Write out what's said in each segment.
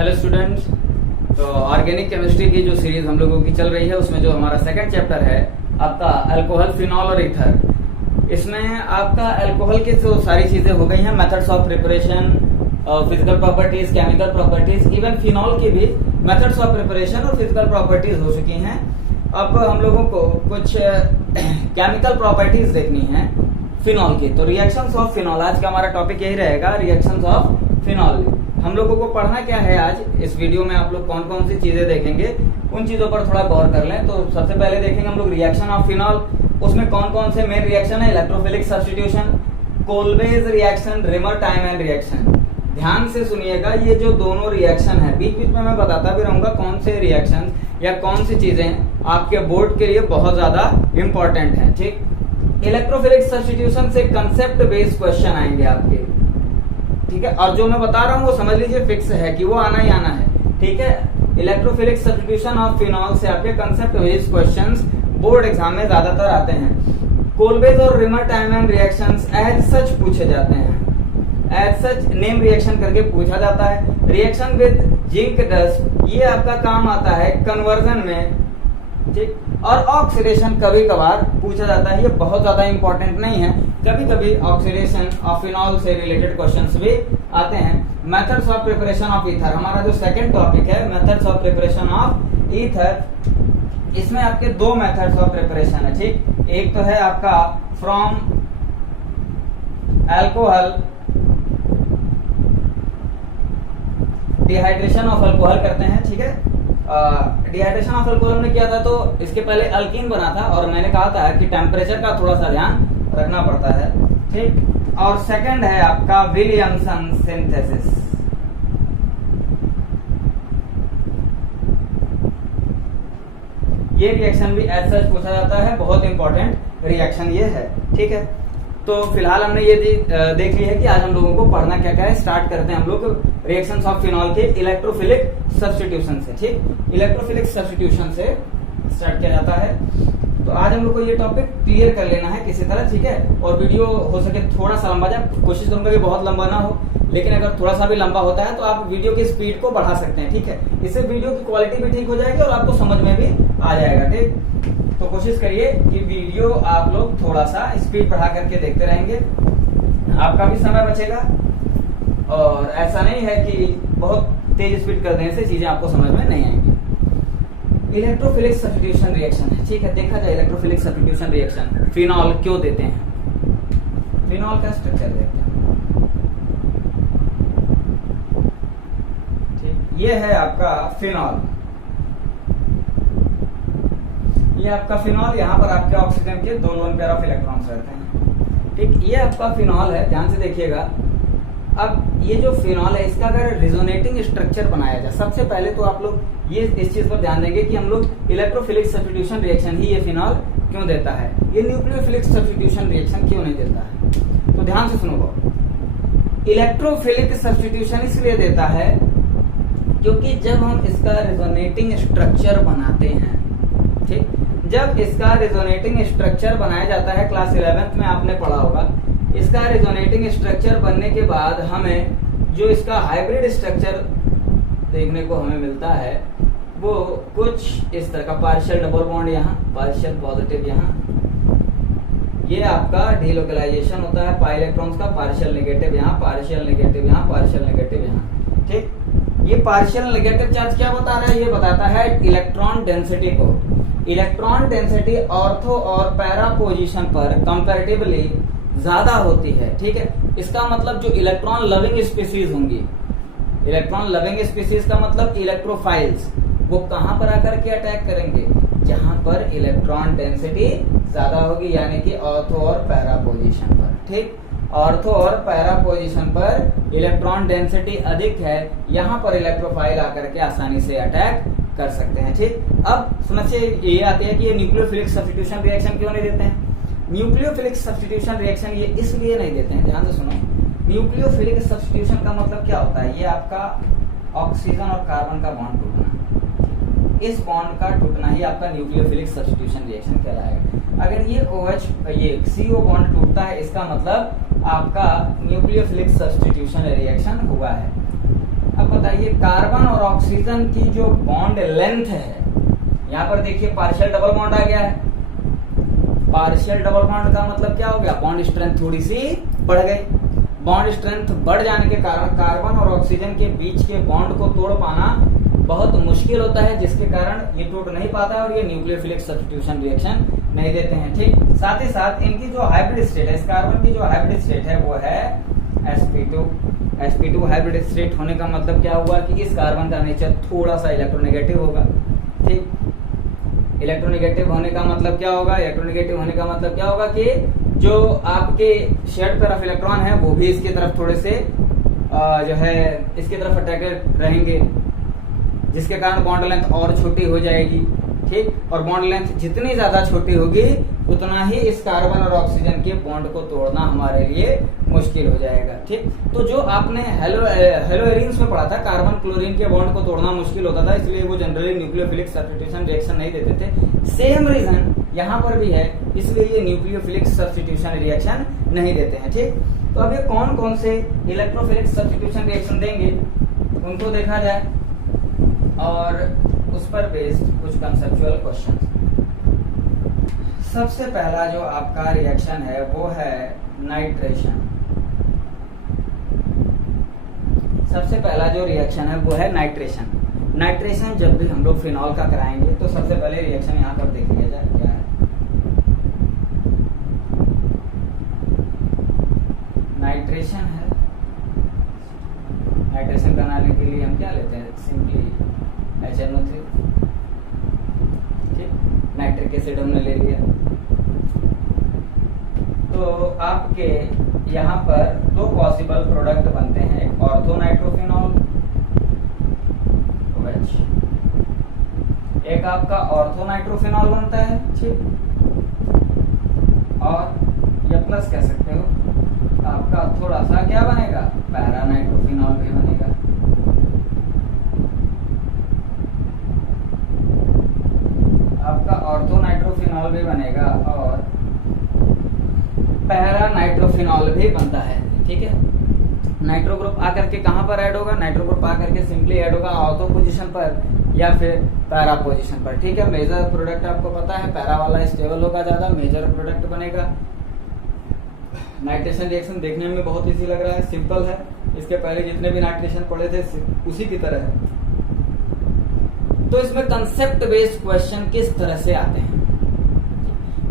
Hello students. तो organic chemistry की जो सीरीज हम लोगों की चल रही है उसमें जो हमारा सेकंड चैप्टर है आपका अल्कोहल, फिनॉल और ईथर। इसमें आपका अल्कोहल की जो सारी चीजें हो गई हैं, methods of preparation, physical properties, chemical properties, even phenol की भी मेथड्स ऑफ प्रिपरेशन और फिजिकल प्रॉपर्टीज हो चुकी हैं। अब हम लोगों को कुछ केमिकल प्रॉपर्टीज देखनी है फिनॉल की। तो रिएक्शंस ऑफ फिनॉल, आज का हमारा टॉपिक यही रहेगा, रिएक्शंस ऑफ फिनॉल। हम लोगों को पढ़ना क्या है आज इस वीडियो में, आप लोग कौन कौन सी चीजें देखेंगे उन चीजों पर थोड़ा गौर कर लें। तो सबसे पहले देखेंगे हम लोग रिएक्शन ऑफ फिनॉल। उसमें कौन कौन से मेन रिएक्शन है? Electrophilic substitution, Kolbe's reaction, Reimer Tiemann reaction. ध्यान से सुनिएगा, ये जो दोनों रिएक्शन है, बीच बीच में मैं बताता भी रहूंगा कौन से रिएक्शन या कौन सी चीजें आपके बोर्ड के लिए बहुत ज्यादा इंपॉर्टेंट है। ठीक, इलेक्ट्रोफिलिक सब्स्टिट्यूशन से कंसेप्ट बेस्ड क्वेश्चन आएंगे आपके, ठीक है। और जो मैं बता रहा हूँ वो समझ लीजिए फिक्स है कि वो आना ही आना है, ठीक है। इलेक्ट्रोफिलिक सब्स्टिट्यूशन ऑफ फिनॉल से आपके concept based questions board exam में ज्यादातर आते हैं। कोल्बेज और Reimer Tiemann reactions as such पूछे जाते हैं, एज सच नेम रिएक्शन करके पूछा जाता है। रिएक्शन विद जिंक डस्ट, ये आपका काम आता है कन्वर्जन में, ठीक। और ऑक्सीडेशन कभी कभार पूछा जाता है, ये बहुत ज्यादा इंपॉर्टेंट नहीं है। कभी कभी ऑक्सीडेशन ऑफ फिनॉल से रिलेटेड क्वेश्चंस भी आते हैं। Methods of preparation of ether, हमारा जो सेकंड टॉपिक है, methods of preparation of ether. इसमें आपके दो मेथड्स ऑफ प्रिपरेशन है, ठीक। एक तो है आपका from alcohol, dehydration of alcohol करते हैं, ठीक है। डिहाइड्रेशन ऑफ अल्कोहल हमने किया था तो इसके पहले अल्कीन बना था और मैंने कहा था कि टेम्परेचर का थोड़ा सा ध्यान रखना पड़ता है, ठीक। और सेकंड है आपका विलियमसन सिंथेसिस। ये रिएक्शन भी एज सच पूछा जाता है, बहुत इंपॉर्टेंट रिएक्शन ये है, ठीक है। तो फिलहाल हमने ये देख लिया है कि आज हम लोगों को पढ़ना क्या क्या है। स्टार्ट करते हैं हम लोग रिएक्शंस ऑफ फिनॉल के इलेक्ट्रोफिलिक सब्स्टिट्यूशन से, ठीक। इलेक्ट्रोफिलिक सब्स्टिट्यूशन से स्टार्ट किया जाता है। तो आज हम लोग को ये टॉपिक क्लियर कर लेना है किसी तरह, ठीक है। और वीडियो हो सके थोड़ा सा लंबा जाए, कोशिश करूंगा कि बहुत लंबा ना हो, लेकिन अगर थोड़ा सा भी लंबा होता है तो आप वीडियो की स्पीड को बढ़ा सकते हैं, ठीक है। इससे वीडियो की क्वालिटी भी ठीक हो जाएगी और आपको समझ में भी आ जाएगा, ठीक। तो कोशिश करिए कि वीडियो आप लोग थोड़ा सा स्पीड बढ़ा करके देखते रहेंगे, आपका भी समय बचेगा। और ऐसा नहीं है कि बहुत तेज स्पीड कर देने से चीजें आपको समझ में नहीं आएंगी। इलेक्ट्रोफिलिक सब्स्टिट्यूशन रिएक्शन है, ठीक है। देखा जाए इलेक्ट्रोफिलिक सब्स्टिट्यूशन रिएक्शन, फिनॉल क्यों देते हैं, फिनॉल का स्ट्रक्चर देखते हैं, ठीक। ये है आपका फिनॉल, ये आपका फिनॉल, यहाँ पर आपके ऑक्सीजन के 2 लोन पेयर ऑफ इलेक्ट्रॉन्स रहते हैं, ठीक। ये आपका फिनॉल है, ध्यान से देखिएगा। अब ये जो फिनॉल है इसका अगर रिजोनेटिंग स्ट्रक्चर बनाया जाए, सबसे पहले तो आप लोग ये इस चीज पर ध्यान देंगे कि हम लोग इलेक्ट्रोफिलिक सब्स्टिट्यूशन रिएक्शन ही ये फिनॉल क्यों देता है, ये न्यूक्लियोफिलिक सब्स्टिट्यूशन रिएक्शन क्यों नहीं देता है। तो ध्यान से सुनो, इलेक्ट्रोफिलिक सब्स्टिट्यूशन इसलिए देता है क्योंकि जब हम इसका रिजोनेटिंग स्ट्रक्चर बनाते हैं, ठीक, जब इसका रिजोनेटिंग स्ट्रक्चर बनाया जाता है, क्लास 11th में आपने पढ़ा होगा, इसका रिजोनेटिंग स्ट्रक्चर बनने के बाद हमें जो इसका हाइब्रिड स्ट्रक्चर देखने को हमें मिलता है वो कुछ इस तरह का, पार्शियल डबल बॉन्ड यहाँ, पार्शियल पॉजिटिव यहाँ, ये आपका डीलोकलाइजेशन होता है पाई इलेक्ट्रॉन्स का, पार्शियल नेगेटिव यहाँ, पार्शियल नेगेटिव यहाँ, पार्शियल नेगेटिव यहाँ, ठीक। ये पार्शियल नेगेटिव चार्ज क्या बता रहा है? ये बताता है इलेक्ट्रॉन डेंसिटी को। इलेक्ट्रॉन डेंसिटी ऑर्थो और पैरा पोजीशन पर कंपैरेटिवली ज्यादा होती है, ठीक है। इसका मतलब जो इलेक्ट्रॉन लविंग स्पीसीज होंगी, इलेक्ट्रॉन लविंग स्पीसीज का मतलब इलेक्ट्रोफाइल्स, वो कहां पर आकर के अटैक करेंगे? जहां पर इलेक्ट्रॉन डेंसिटी ज्यादा होगी, यानी कि ऑर्थो और पैरा पोजीशन पर, ठीक। ऑर्थो और पैरा पोजीशन पर इलेक्ट्रॉन डेंसिटी अधिक है, यहाँ पर इलेक्ट्रोफाइल आकर के आसानी से अटैक कर सकते हैं, ठीक। अब समझिए ये आती है कि ये न्यूक्लियोफिलिक सब्स्टिट्यूशन रिएक्शन क्यों नहीं देते हैं। न्यूक्लियोफिलिक सब्स्टिट्यूशन रिएक्शन ये इसलिए नहीं देते हैं, ध्यान से सुनो। न्यूक्लियोफिलिक सब्स्टिट्यूशन का मतलब क्या होता है? ये आपका ऑक्सीजन और कार्बन का बॉन्ड टूटना, इस बॉन्ड का टूटना ही आपका न्यूक्लियोफिलिक सब्स्टिट्यूशन रिएक्शन कहलाएगा। अगर ये OH ये CO बॉन्ड टूटता है, इसका मतलब आपका न्यूक्लियोफिलिक सब्स्टिट्यूशन रिएक्शन हुआ है। अब बताइए ये कार्बन और ऑक्सीजन की जो बॉन्ड लेंथ है, यहाँ पर देखिए पार्शियल डबल बॉन्ड आ गया है। पार्शियल डबल बॉन्ड का मतलब क्या हो गया, बॉन्ड स्ट्रेंथ थोड़ी सी बढ़ गई। बॉन्ड स्ट्रेंथ बढ़ जाने के कारण कार्बन और ऑक्सीजन के बीच के बॉन्ड को तोड़ पाना बहुत मुश्किल होता है, जिसके कारण ये टूट नहीं पाता है और ये न्यूक्लियोफिलिक सब्स्टिट्यूशन रिएक्शन नहीं देते हैं। ठीक, साथ ही साथ इनकी जो हाइब्रिड स्टेट है, इस कार्बन की जो हाइब्रिड स्टेट है वो है sp2। sp2 हाइब्रिड स्टेट होने का मतलब क्या हुआ कि इस कार्बन का नेचर थोड़ा सा इलेक्ट्रोनेगेटिव होगा। ठीक, इलेक्ट्रोनेगेटिव होने का मतलब क्या होगा, इलेक्ट्रोनेगेटिव होने का मतलब क्या होगा कि जो आपके शेयर्ड तरफ इलेक्ट्रॉन है वो भी इसकी तरफ थोड़े से जो है इसकी तरफ अट्रैक्टेड रहेंगे, जिसके कारण बॉन्ड लेंथ और छोटी हो जाएगी। ठीक, और बॉन्ड लेंथ जितनी ज्यादा छोटी होगी उतना ही इस कार्बन और ऑक्सीजन के बॉन्ड को तोड़ना हमारे लिए मुश्किल हो जाएगा। ठीक, तो जो आपने हेलोएरिन्स में पढ़ा था, कार्बन क्लोरीन के बॉन्ड को तोड़ना मुश्किल होता था, इसलिए वो जनरली न्यूक्लियोफिलिक सब्स्टिट्यूशन रिएक्शन नहीं देते थे। सेम रीजन यहाँ पर भी है, इसलिए ये न्यूक्लियोफिलिक सब्स्टिट्यूशन रिएक्शन नहीं देते हैं। ठीक, तो अब ये कौन कौन से इलेक्ट्रोफिलिक सब्स्टिट्यूशन रिएक्शन देंगे उनको देखा जाए और उस पर बेस्ड कुछ कंसेप्चुअल क्वेश्चन। सबसे पहला जो आपका रिएक्शन है वो है नाइट्रेशन। सबसे पहला जो रिएक्शन है वो है नाइट्रेशन। नाइट्रेशन जब भी हम लोग फिनॉल का कराएंगे तो सबसे पहले रिएक्शन यहाँ पर देख लिया जाए क्या है। नाइट्रेशन है, नाइट्रेशन बनाने के लिए हम क्या लेते हैं, सिंपली HNO3। ठीक, नाइट्रिक एसिड हमने ले लिया। तो आपके यहाँ पर दो पॉसिबल प्रोडक्ट बनते हैं, एक ऑर्थो नाइट्रोफिनॉल OH, एक आपका ऑर्थो नाइट्रोफिनॉल बनता है। ठीक, और या प्लस कह सकते हो आपका थोड़ा सा क्या बनेगा, पैरा नाइट्रोफिनॉल भी बनेगा। आपका ऑर्थो नाइट्रोफिनॉल भी बनेगा और पैरा नाइट्रोफिनॉल भी बनता है। ठीक है, नाइट्रो ग्रुप आकर के कहां पर ऐड होगा, नाइट्रो ग्रुप आकर के सिंपली ऐड होगा ऑर्थो पोजीशन पर या फिर पैरा पोजीशन पर। ठीक है, मेजर प्रोडक्ट आपको पता है पैरा वाला स्टेबल होगा ज्यादा, मेजर प्रोडक्ट बनेगा। नाइट्रेशन रिएक्शन देखने में बहुत इजी लग रहा है, सिंपल है, इसके पहले जितने भी नाइट्रेशन पढ़े थे उसी की तरह है। तो इसमें कंसेप्ट बेस्ड क्वेश्चन किस तरह से आते हैं,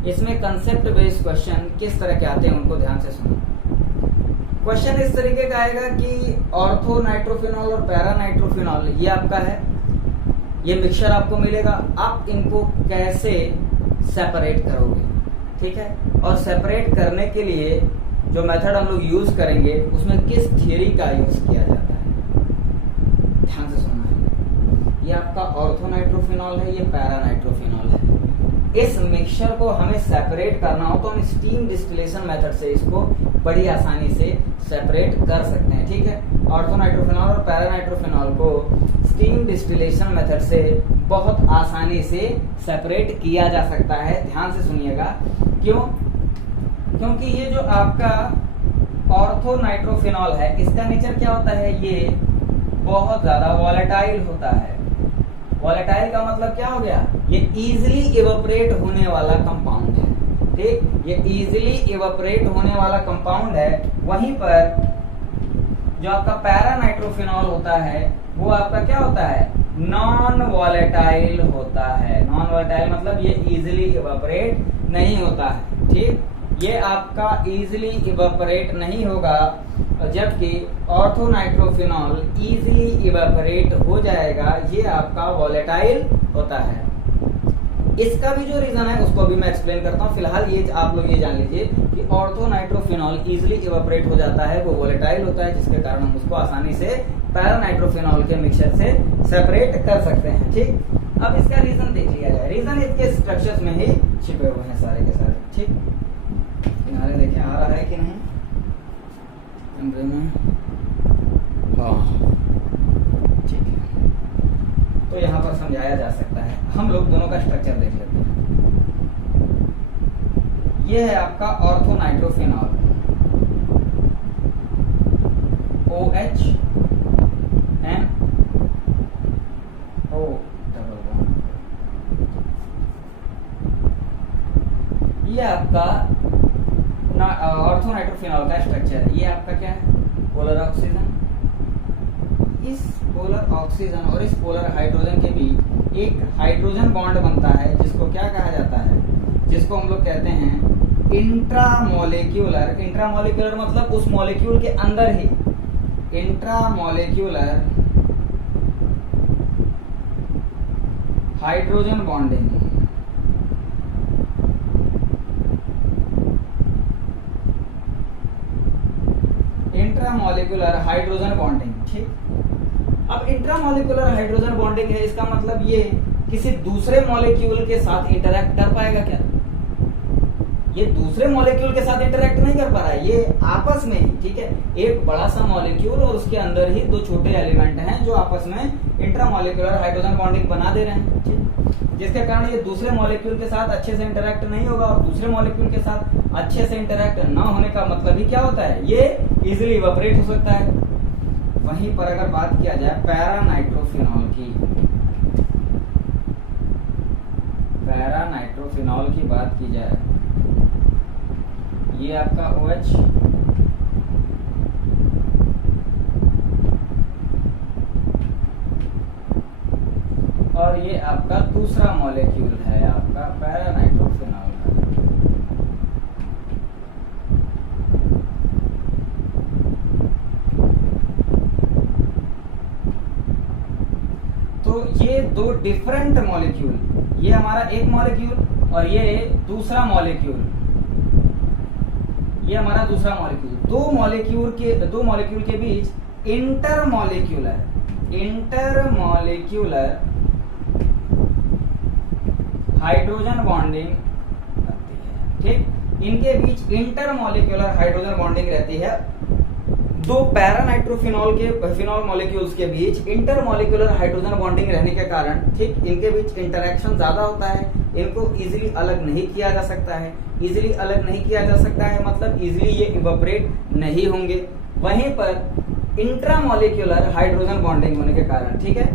इसमें कंसेप्ट बेस्ड क्वेश्चन किस तरह के आते हैं उनको ध्यान से सुनो। क्वेश्चन इस तरीके का आएगा कि ऑर्थो नाइट्रोफिनॉल और पैरा नाइट्रोफिनॉल ये आपका है, ये मिक्सचर आपको मिलेगा, आप इनको कैसे सेपरेट करोगे। ठीक है, और सेपरेट करने के लिए जो मेथड हम लोग यूज करेंगे उसमें किस थियरी का यूज किया जाता है, ध्यान से सुनना है। ये आपका ऑर्थो नाइट्रोफिनॉल है, ये पैरा नाइट्रोफिनॉल है। इस मिक्सचर को हमें सेपरेट करना हो तो हम स्टीम डिस्टिलेशन मेथड से इसको बड़ी आसानी से सेपरेट कर सकते हैं। ठीक है, ऑर्थो नाइट्रोफिनॉल और पैरा नाइट्रोफिनॉल को स्टीम डिस्टिलेशन मेथड से बहुत आसानी से सेपरेट किया जा सकता है। ध्यान से सुनिएगा, क्यों, क्योंकि ये जो आपका ऑर्थो नाइट्रोफिनॉल है इसका नेचर क्या होता है, ये बहुत ज्यादा वॉलेटाइल होता है। वॉलेटाइल का मतलब क्या हो गया, ये इजीली इवेपोरेट होने वाला कंपाउंड है। ठीक, ये इजीली इवेपोरेट होने वाला कंपाउंड है। वहीं पर जो आपका पैरा नाइट्रोफिनॉल होता है वो आपका क्या होता है, नॉन वॉलेटाइल होता है। नॉन वॉलेटाइल मतलब ये इजीली इवेपोरेट नहीं होता है। ठीक, ये आपका इजीली इवेपोरेट नहीं होगा, जबकि ऑर्थो नाइट्रोफिनॉल इजीली इवेपोरेट हो जाएगा, ये आपका वॉलेटाइल होता है। इसका भी जो रीजन है उसको भी मैं एक्सप्लेन करता हूँ। फिलहाल ये आप लोग ये जान लीजिए कि ऑर्थो नाइट्रोफिनॉल इजीली इवेपोरेट हो जाता है, वो वॉलेटाइल होता है, जिसके कारण हम उसको आसानी से पैरा नाइट्रोफिनॉल के मिक्सचर से सेपरेट कर सकते हैं। ठीक, अब इसका रीजन देख लिया जाए। रीजन इसके स्ट्रक्चर्स में ही छिपे हुए हैं सारे के सारे। ठीक, किनारे देखें आ रहा है कि नहीं कैमरे में, हाँ ठीक है। तो यहाँ पर समझाया जा सकता है, हम लोग दोनों का स्ट्रक्चर देख लेते हैं। ये है आपका ऑर्थो नाइट्रोफिनॉल OH and ये आपका ऑर्थो नाइट्रोफिनॉल का स्ट्रक्चर है। ये आपका क्या है, पोलर ऑक्सीजन। इस पोलर ऑक्सीजन और इस पोलर हाइड्रोजन के बीच एक हाइड्रोजन बॉन्ड बनता है, जिसको क्या कहा जाता है, जिसको हम लोग कहते हैं इंट्रामोलिक्यूलर। इंट्रामोलिक्यूलर मतलब उस मॉलिक्यूल के अंदर ही, intramolecular hydrogen bonding. Intramolecular hydrogen bonding, ठीक। अब इंट्रामोलिक्यूलर हाइड्रोजन बॉन्डिंग है, इसका मतलब ये किसी दूसरे मॉलिक्यूल के साथ इंटरैक्ट कर पाएगा क्या? ये दूसरे मॉलिक्यूल के साथ इंटरैक्ट नहीं कर पा रहा है, ये आपस में ही, ठीक है, एक बड़ा सा मॉलिक्यूल और उसके अंदर ही दो छोटे एलिमेंट हैं जो आपस में इंट्रामोलिक्यूलर हाइड्रोजन बॉन्डिंग बना दे रहे हैं, ठीक। जिसके कारण ये दूसरे मॉलिक्यूल के साथ अच्छे से इंटरैक्ट नहीं होगा, और दूसरे मॉलिक्यूल के साथ अच्छे से इंटरैक्ट न होने का मतलब ही क्या होता है, ये इजिली इवेपोरेट हो सकता है। वहीं पर अगर बात किया जाए पैरानाइट्रोफिनॉल की, पैरानाइट्रोफिनॉल की बात की जाए, ये आपका OH और ये आपका दूसरा मॉलिक्यूल है आपका पैरानाइट्रोफिनॉल का। तो ये दो डिफरेंट मॉलिक्यूल, ये हमारा एक मॉलिक्यूल और ये दूसरा मॉलिक्यूल, ये हमारा दूसरा मॉलिक्यूल, दो मॉलिक्यूल के बीच इंटरमॉलिक्यूलर हाइड्रोजन बॉन्डिंग रहती है, ठीक। इनके बीच इंटरमॉलिक्यूलर हाइड्रोजन बॉन्डिंग रहती है। दो फिनॉल मॉलिक्यूल्स के बीच इंटरमॉलिक्यूलर हाइड्रोजन बॉन्डिंग रहने के कारण, ठीक, इनके बीच इंटरेक्शन ज्यादा होता है, इनको इजीली अलग नहीं किया जा सकता है। इजीली अलग नहीं किया जा सकता है मतलब इजीली ये इवेपोरेट नहीं होंगे। वहीं पर इंट्रामॉलिक्यूलर हाइड्रोजन बॉन्डिंग होने के कारण, ठीक है,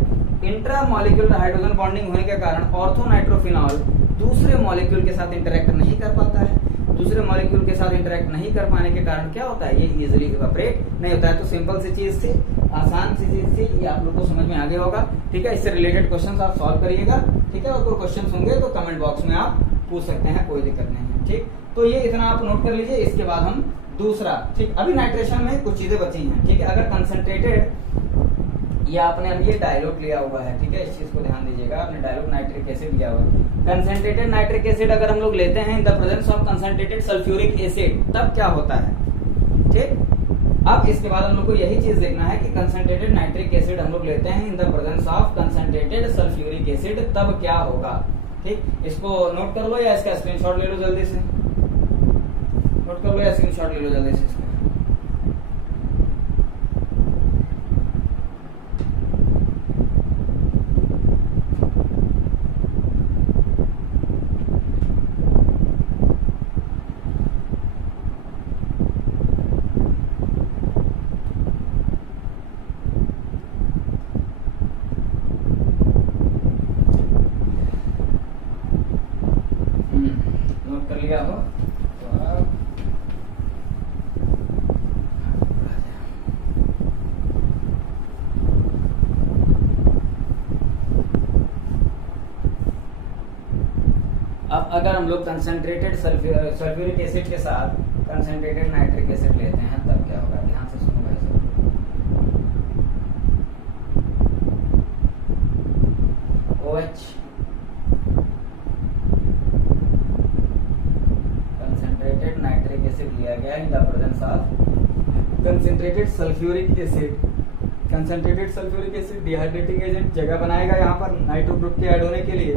इंट्रामॉलिक्यूलर हाइड्रोजन बॉन्डिंग होने के कारण ऑर्थोनाइट्रोफिनॉल दूसरे मॉलिक्यूल के साथ इंटरेक्ट नहीं कर पाता है। दूसरे मॉलिक्यूल के साथ इंटरेक्ट नहीं कर पाने के कारण क्या होता है, ये इजीली इवेपोरेट नहीं होता है। तो सिंपल सी चीज थी, आसान सी चीज थी, ये आप लोग को समझ में आ गया होगा, ठीक है। इससे रिलेटेड क्वेश्चंस आप सॉल्व करिएगा, ठीक है। और कोई क्वेश्चंस होंगे तो कमेंट बॉक्स में आप पूछ सकते हैं, कोई दिक्कत नहीं है, ठीक। तो ये इतना आप नोट कर लीजिए। इसके बाद हम दूसरा, ठीक, अभी नाइट्रेशन में कुछ चीजें बची हैं, ठीक है। अगर कंसंट्रेटेड, ये आपने अभी ये डायलूट लिया हुआ है, ठीक है, इस चीज को ध्यान दीजिएगा, आपने डायलूट नाइट्रिक एसिड लिया हुआ है। कंसंट्रेटेड नाइट्रिक एसिड अगर हम लोग लेते हैं in the presence of concentrated sulphuric acid, तब क्या होता है, ठीक। अब इसके बाद हम लोग को यही चीज देखना है कि कंसंट्रेटेड नाइट्रिक एसिड हम लोग लेते हैं in the presence of concentrated sulphuric acid, तब क्या होगा, ठीक। इसको नोट कर लो या इसका स्क्रीनशॉट ले लो जल्दी से, नोट कर लो या स्क्रीनशॉट ले लो जल्दी से इसका। नोट कर लिया हो तो अब अगर हम लोग कंसंट्रेटेड सल्फ्यूरिक एसिड के साथ कंसंट्रेटेड नाइट्रिक एसिड लेते हैं तब क्या होगा, ध्यान से सुनो भाई साहब। OH कंसंट्रेटेड नाइट्रिक एसिड लिया गया in the presence of concentrated sulphuric acid. Concentrated sulphuric acid dehydrating agent जगह बनाएगा यहाँ पर नाइट्रो ग्रुप के ऐड होने के लिए,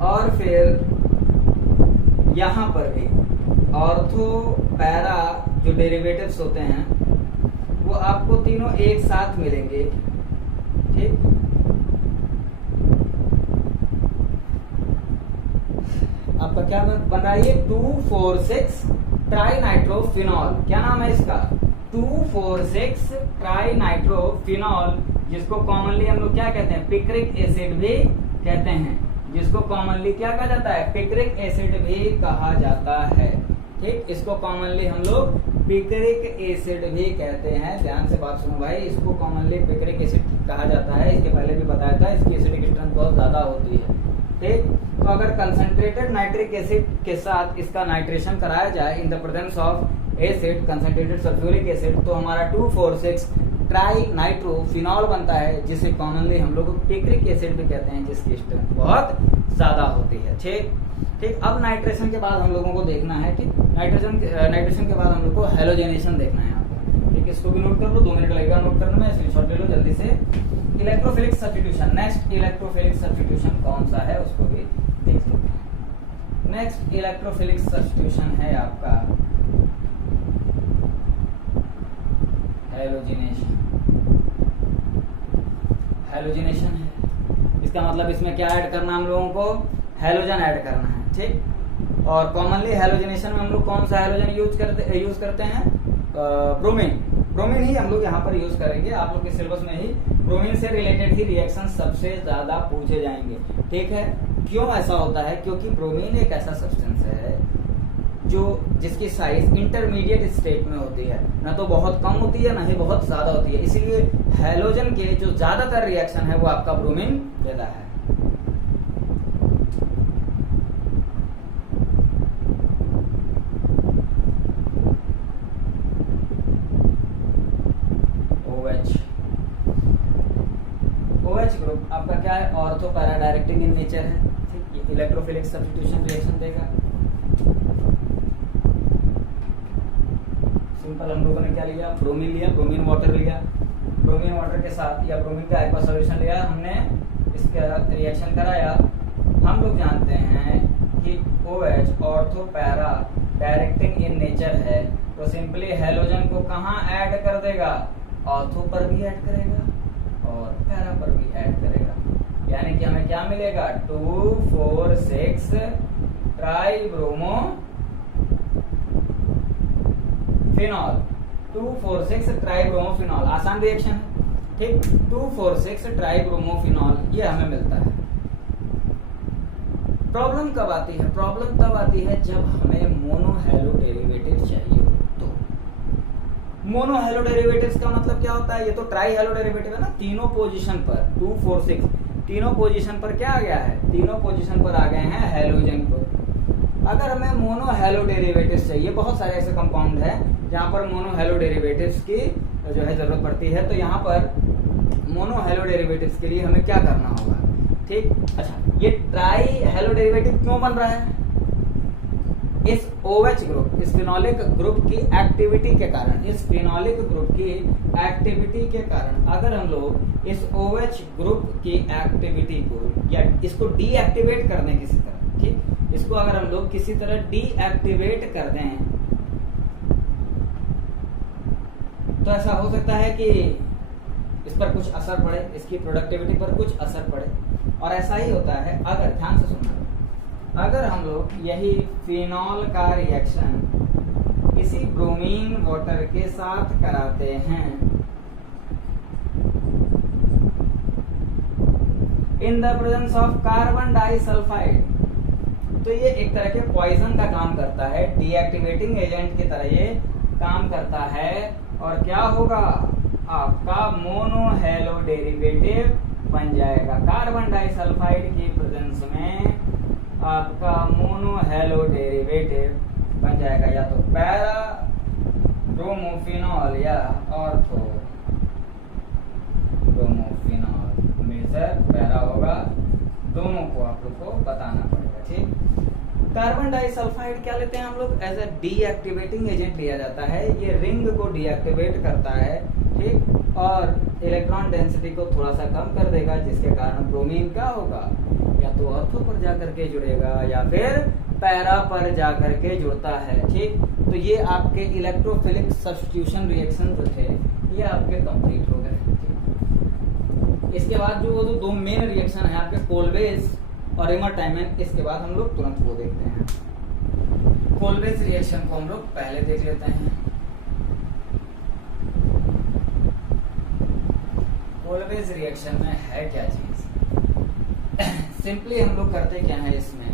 और फिर यहाँ पर भी ऑर्थो पैरा जो डेरिवेटिव्स होते हैं वो आपको तीनों एक साथ मिलेंगे, ठीक। आपका क्या बन रहा है, ये 2,4,6 ट्राइनाइट्रोफिनॉल, क्या नाम है इसका, 2,4,6 ट्राइनाइट्रोफिनॉल, जिसको कॉमनली हम लोग क्या कहते हैं, पिक्रिक एसिड भी कहते हैं। जिसको कॉमनली क्या कहा जाता है, पिक्रिक एसिड भी कहा जाता है। ठीक, इसको कॉमनली हम लोग पिक्रिक एसिड भी कहते हैं। ध्यान से बात सुनो भाई, इसको कॉमनली पिक्रिक एसिड कहा जाता है। इसके पहले भी बताया था, इसकी एसिडिक स्ट्रेंथ बहुत ज्यादा होती है। ठीक, तो अगर कंसंट्रेटेड नाइट्रिक एसिड के साथ इसका नाइट्रेशन कराया जाए in the presence of acid concentrated sulphuric acid, तो हमारा 2,4,6 ट्राई नाइट्रोफिनॉल बनता है, जिसे कॉमनली हम लोग पिक्रिक एसिड भी कहते हैं, जिसकी स्ट्रेंथ बहुत ज्यादा होती है। ठीक, अब नाइट्रेशन के बाद हम लोगों को देखना है कि नाइट्रेशन के बाद हम लोग को हेलोजेनेशन देखना है यहाँ पर। ठीक, इसको भी नोट कर लो, 2 मिनट लगेगा नोट करने में, स्क्रीनशॉट ले लो जल्दी से। Electrophilic substitution, next electrophilic substitution कौन सा है उसको भी देख लेते हैं। नेक्स्ट इलेक्ट्रोफिलिक सब्स्टिट्यूशन है आपका हेलोजिनेशन। हेलोजिनेशन है, इसका मतलब इसमें क्या ऐड करना हम लोगों को, हेलोजन ऐड करना है। ठीक, और कॉमनली हेलोजिनेशन में हम लोग कौन सा हेलोजन यूज करते हैं, ब्रोमीन ही हम लोग यहाँ पर यूज करेंगे। आप लोग के सिलेबस में ही ब्रोमीन से रिलेटेड ही रिएक्शन सबसे ज्यादा पूछे जाएंगे। ठीक है, क्यों ऐसा होता है, क्योंकि ब्रोमीन एक ऐसा सब्सटेंस है जो जिसकी साइज इंटरमीडिएट स्टेट में होती है, ना तो बहुत कम होती है ना ही बहुत ज्यादा होती है। इसीलिए हेलोजन के जो ज्यादातर रिएक्शन है वो आपका ब्रोमीन देता है। OH ग्रुप आपका क्या है, ortho para directing in nature है। ठीक, ये इलेक्ट्रोफिलिक सब्स्टिट्यूशन रिएक्शन देगा। सिंपल हम लोगों ने क्या लिया, ब्रोमीन लिया, ब्रोमीन वाटर लिया, ब्रोमीन वाटर के साथ या ब्रोमीन का एक्वा सॉल्यूशन लिया, हमने इसका रिएक्शन कराया। हम लोग जानते हैं कि OH ortho para directing in nature है, तो सिंपली हेलोजन को कहाँ ऐड कर देगा, ऑर्थो पर भी ऐड करेगा और पैरा पर भी ऐड करेगा। यानी कि हमें क्या मिलेगा, 2,4,6 ट्राइब्रोमो फिनॉल, 2,4,6 ट्राइब्रोमोफिनॉल। आसान रिएक्शन है। ठीक, 2,4,6 ट्राइब्रोमोफिनॉल ये हमें मिलता है। प्रॉब्लम कब आती है, प्रॉब्लम तब आती है जब हमें मोनोहेलो डेरिवेटिव चाहिए हो। तो मोनोहेलो डेरिवेटिव्स का मतलब क्या होता है, ये तो ट्राई हेलो डेरिवेटिव है ना, तीनों पोजीशन पर 2,4,6 तीनों पोजीशन पर क्या आ गया है, तीनों पोजीशन पर आ गए हैं हेलोजन ग्रुप। अगर हमें मोनोहेलो डेरिवेटिव्स चाहिए, बहुत सारे ऐसे कंपाउंड है जहां पर मोनोहेलो डेरिवेटिव्स की जो है जरूरत पड़ती है, तो यहाँ पर मोनोहेलो डेरिवेटिव्स के लिए हमें क्या करना होगा। ठीक, अच्छा, ये ट्राई हेलो डेरिवेटिव क्यों बन रहा है, इस OH ग्रुप, इस फिनोलिक ग्रुप की एक्टिविटी के कारण, इस फिनोलिक ग्रुप की एक्टिविटी के कारण अगर हम लोग इस OH ग्रुप की एक्टिविटी को या इसको डीएक्टिवेट कर दें किसी तरह, ठीक, इसको अगर हम लोग किसी तरह डीएक्टिवेट कर दें तो ऐसा हो सकता है कि इस पर कुछ असर पड़े, इसकी प्रोडक्टिविटी पर कुछ असर पड़े। और ऐसा ही होता है अगर, ध्यान से सुनना, अगर हम लोग यही फिनॉल का रिएक्शन किसी ब्रोमीन वाटर के साथ कराते हैं in the presence of carbon disulphide, तो ये एक तरह के पॉइजन का काम करता है, डीएक्टिवेटिंग एजेंट की तरह ये काम करता है। और क्या होगा, आपका मोनोहेलो डेरिवेटिव बन जाएगा। कार्बन डाइसल्फाइड की प्रेजेंस में आपका मोनोहेलो डेरिवेटिव बन जाएगा, या तो पैरा ब्रोमोफिनॉल या ऑर्थो ब्रोमोफिनॉल, मेजर पैरा होगा, दोनों को आप लोग को बताना पड़ेगा। ठीक, कार्बन डाइसल्फाइड क्या लेते हैं हम लोग, एज ए डीएक्टिवेटिंग एजेंट लिया जाता है, ये रिंग को डीएक्टिवेट करता है। ठीक, और इलेक्ट्रॉन डेंसिटी को थोड़ा सा कम कर देगा, जिसके कारण ब्रोमीन क्या होगा, या तो ऑर्थो पर जाकर के जुड़ेगा या फिर पैरा पर जाकर के जुड़ता है। ठीक, तो ये आपके इलेक्ट्रोफिलिक सब्स्टिट्यूशन रिएक्शन जो थे ये आपके कंप्लीट हो गए। ठीक, इसके बाद जो दो मेन रिएक्शन है आपके कोलवेज और इमरटाइमन, इसके बाद हम लोग तुरंत वो देखते हैं। कोलवेज रिएक्शन को हम लोग पहले देख लेते हैं। कोलवेज रिएक्शन में है क्या चीज, सिंपली हम लोग करते क्या है, इसमें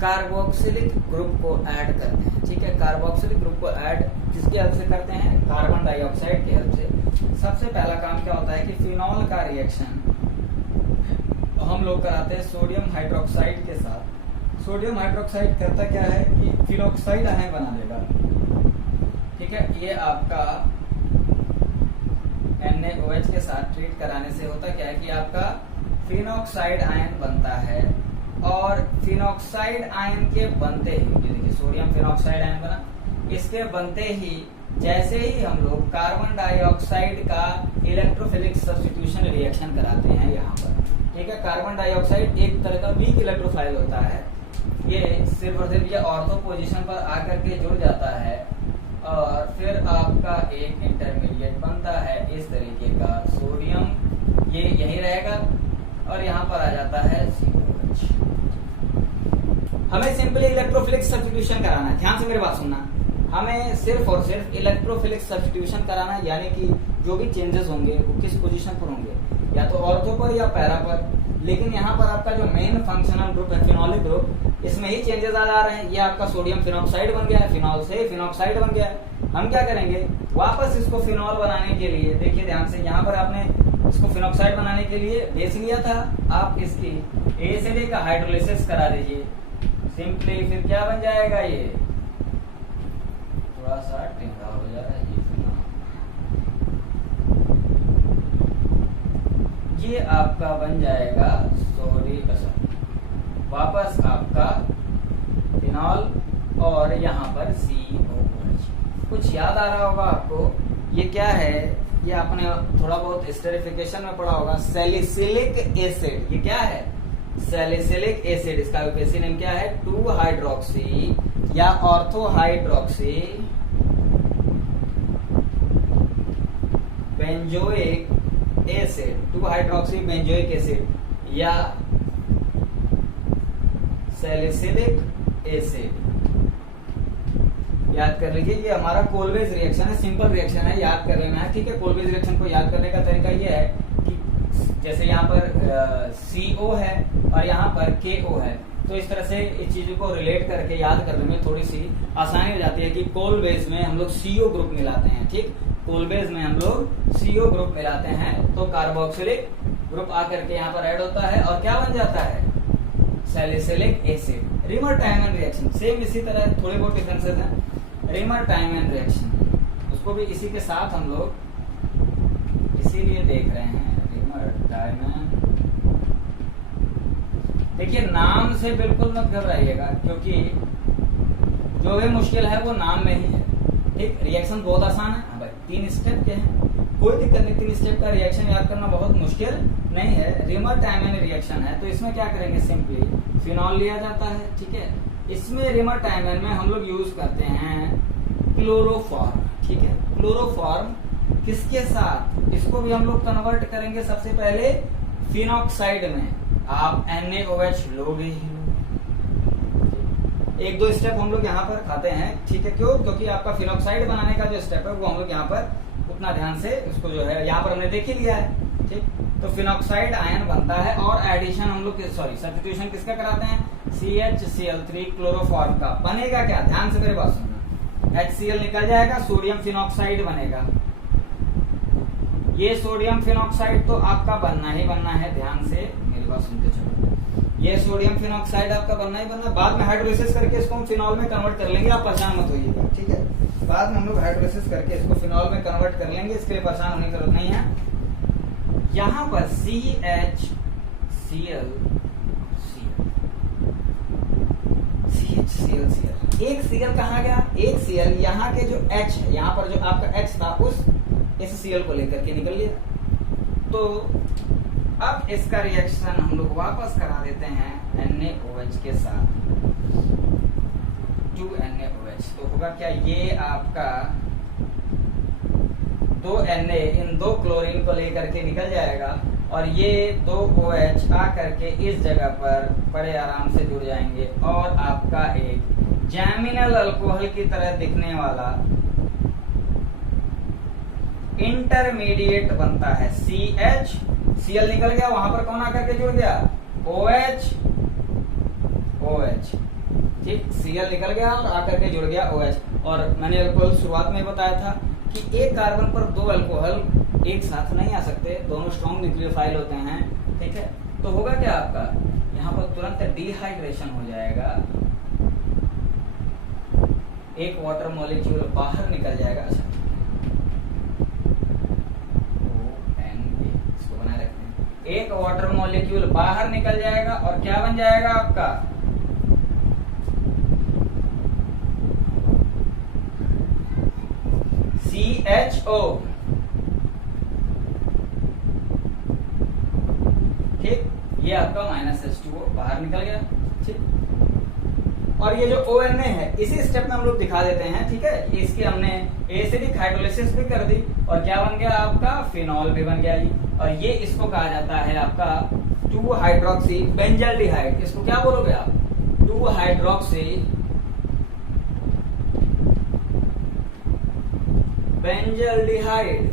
कार्बोक्सिलिक ग्रुप को ऐड करते हैं। ठीक है, कार्बोक्सिलिक ग्रुप को ऐड किसकी हेल्प से करते हैं, कार्बन डाइऑक्साइड की हेल्प से। सबसे पहला काम क्या होता है कि फिनॉल का रिएक्शन हम लोग कराते हैं सोडियम हाइड्रोक्साइड के साथ। सोडियम हाइड्रोक्साइड करता क्या है कि फिनॉक्साइड आयन बना देगा। ठीक है, ये आपका NaOH के साथ ट्रीट कराने से होता क्या है कि आपका फिनॉक्साइड आयन बनता है। और फिनॉक्साइड आयन के बनते ही, देखिए सोडियम फिनॉक्साइड आयन बना, इसके बनते ही जैसे ही हम लोग कार्बन डाइऑक्साइड का इलेक्ट्रोफिलिक सब्स्टिट्यूशन रिएक्शन कराते हैं यहाँ पर। ठीक है, कार्बन डाइऑक्साइड एक तरह का वीक इलेक्ट्रोफाइल होता है, ये सिर्फ और सिर्फ ये ऑर्थो पोजीशन पर आकर के जुड़ जाता है और फिर आपका एक इंटरमीडिएट बनता है इस तरीके का। सोडियम ये यही रहेगा और यहाँ पर आ जाता है COH। हमें सिंपली इलेक्ट्रोफिलिक सब्स्टिट्यूशन कराना है, ध्यान से मेरी बात सुनना। हमें सिर्फ और सिर्फ इलेक्ट्रोफिलिक सब्स्टिट्यूशन कराना है, यानी कि जो भी चेंजेस होंगे वो किस पोजीशन पर होंगे, या तो ऑर्थो पर या पैरा पर। लेकिन यहाँ पर आपका जो मेन फंक्शनल ग्रुप है फिनोलिक ग्रुप, इसमें ही चेंजेस आ जा रहे हैं। ये आपका सोडियम फिनॉक्साइड बन गया है, फिनॉल से फिनॉक्साइड बन गया है। हम क्या करेंगे, वापस इसको फिनॉल बनाने के लिए, देखिए ध्यान से, यहाँ पर आपने इसको फिनॉक्साइड बनाने के लिए बेस लिया था, आप इसकी A से D का हाइड्रोलिसिस करा दीजिए। सिंपली फिर क्या बन जाएगा, ये थोड़ा सा टेढ़ा हो जा रहा है ये आपका बन जाएगा वापस आपका फिनॉल और यहाँ पर COH। कुछ याद आ रहा होगा आपको, ये क्या है, ये आपने थोड़ा बहुत स्टेरिफिकेशन में पढ़ा होगा, सैलिसिलिक एसिड। ये क्या है, सैलिसिलिक एसिड। इसका यूपीएससी नेम क्या है, 2 हाइड्रोक्सी या ortho hydroxy benzoic acid, 2 hydroxy benzoic acid या सैलिसिलिक एसिड। याद कर लीजिए, ये हमारा कोलवेज रिएक्शन है, सिंपल रिएक्शन है, याद कर लेना है। ठीक है, कोलवेज रिएक्शन को याद करने का तरीका ये है कि जैसे यहाँ पर CO है और यहाँ पर KO है, तो इस तरह से इस चीज को रिलेट करके याद करने में थोड़ी सी आसानी हो जाती है कि कोलवेज में हम लोग CO ग्रुप मिलाते हैं। ठीक, कोलवेज में हम लोग CO ग्रुप मिलाते हैं तो कार्बोक्सिलिक ग्रुप आकर के यहाँ पर ऐड होता है और क्या बन जाता है, सैलिसिलिक एसिड। रिमर-टाइमन रिएक्शन सेम इसी तरह, थोड़े बहुत डिफरेंसेस हैं। रिमर-टाइमन रिएक्शन, उसको भी इसी के साथ हम लोग इसीलिए देख रहे हैं, रिमर-टाइमन। देखिए नाम से बिल्कुल मत घबराइएगा, क्योंकि जो भी मुश्किल है वो नाम में ही है। ठीक, रिएक्शन बहुत आसान है। हाँ भाई, 3 स्टेप के हैं, कोई दिक्कत नहीं। 3 स्टेप का रिएक्शन याद करना बहुत मुश्किल नहीं है। रिमर-टाइमन रिएक्शन है तो इसमें क्या करेंगे, सिंपली फिनॉल लिया जाता है। ठीक है, इसमें रिमर-टाइमन में हम लोग यूज करते हैं क्लोरोफॉर्म। ठीक है, क्लोरोफॉर्म किसके साथ, इसको भी हम लोग कन्वर्ट करेंगे सबसे पहले फिनॉक्साइड में। आप NaOH लोगे ही, 1-2 स्टेप हम लोग यहाँ पर खाते हैं। ठीक है, क्यों, क्योंकि आपका फिनॉक्साइड बनाने का जो स्टेप है वो हम लोग यहाँ पर उतना ध्यान से उसको जो है यहाँ पर हमने देख ही लिया है। ठीक, तो फिनॉक्साइड आयन बनता है और एडिशन हम लोग सब्स्टिट्यूशन किसका कराते हैं, CHCl3 क्लोरोफॉर्म का। बनेगा क्या, ध्यान से मेरी बात सुनना, HCl निकल जाएगा, सोडियम फिनॉक्साइड बनेगा। ये सोडियम फिनॉक्साइड तो आपका बनना ही बनना है, ध्यान से मेरी बात सुनते चलो। ये सोडियम फिनॉक्साइड आपका बनना ही बनना, बाद में हाइड्रोलिसिस करके इसको हम फिनॉल में कन्वर्ट कर लेंगे, आप परेशान मत होइएगा। ठीक है, बाद में हम लोग हाइड्रोलिसिस करके इसको फिनॉल में कन्वर्ट कर लेंगे, इसके लिए परेशान होने की जरूरत नहीं है। यहाँ पर CHCl, एक Cl कहाँ गया, एक Cl यहाँ के जो H है, यहाँ पर जो आपका H था उस इस Cl को लेकर के निकल गया। तो अब इसका रिएक्शन हम लोग वापस करा देते हैं NaOH के साथ, 2NaOH। तो होगा क्या, ये आपका 2 Na इन 2 क्लोरीन को लेकर के निकल जाएगा और ये 2 OH आ करके इस जगह पर बड़े आराम से जुड़ जाएंगे और आपका एक जैमिनल अल्कोहल की तरह दिखने वाला इंटरमीडिएट बनता है, CH Cl निकल गया, वहां पर कौन आकर के जुड़ गया, OH, OH, ठीक, Cl निकल गया और आकर के जुड़ गया OH। और मैंने अल्कोहल शुरुआत में बताया था कि एक कार्बन पर दो अल्कोहल एक साथ नहीं आ सकते, दोनों स्ट्रॉन्ग न्यूक्लियोफाइल होते हैं, ठीक है। तो होगा क्या आपका, यहाँ पर तुरंत डिहाइड्रेशन हो जाएगा, एक वाटर मॉलिक्यूल बाहर निकल जाएगा। अच्छा, इसको बनाए रखते हैं, एक वाटर मॉलिक्यूल बाहर निकल जाएगा और क्या बन जाएगा आपका, CHO, ठीक, ये आपका -H2O बाहर निकल गया, ठीक। और ये जो ONA है इसी स्टेप में हम लोग दिखा देते हैं, ठीक है। इसकी हमने एसिडिक हाइड्रोलिसिस भी कर दी और क्या बन गया आपका, फिनॉल भी बन गया जी। और ये इसको कहा जाता है आपका 2-हाइड्रोक्सी बेंजल्डिहाइड। इसको क्या बोलोगे आप, 2-हाइड्रोक्सी बेंजल्डिहाइड,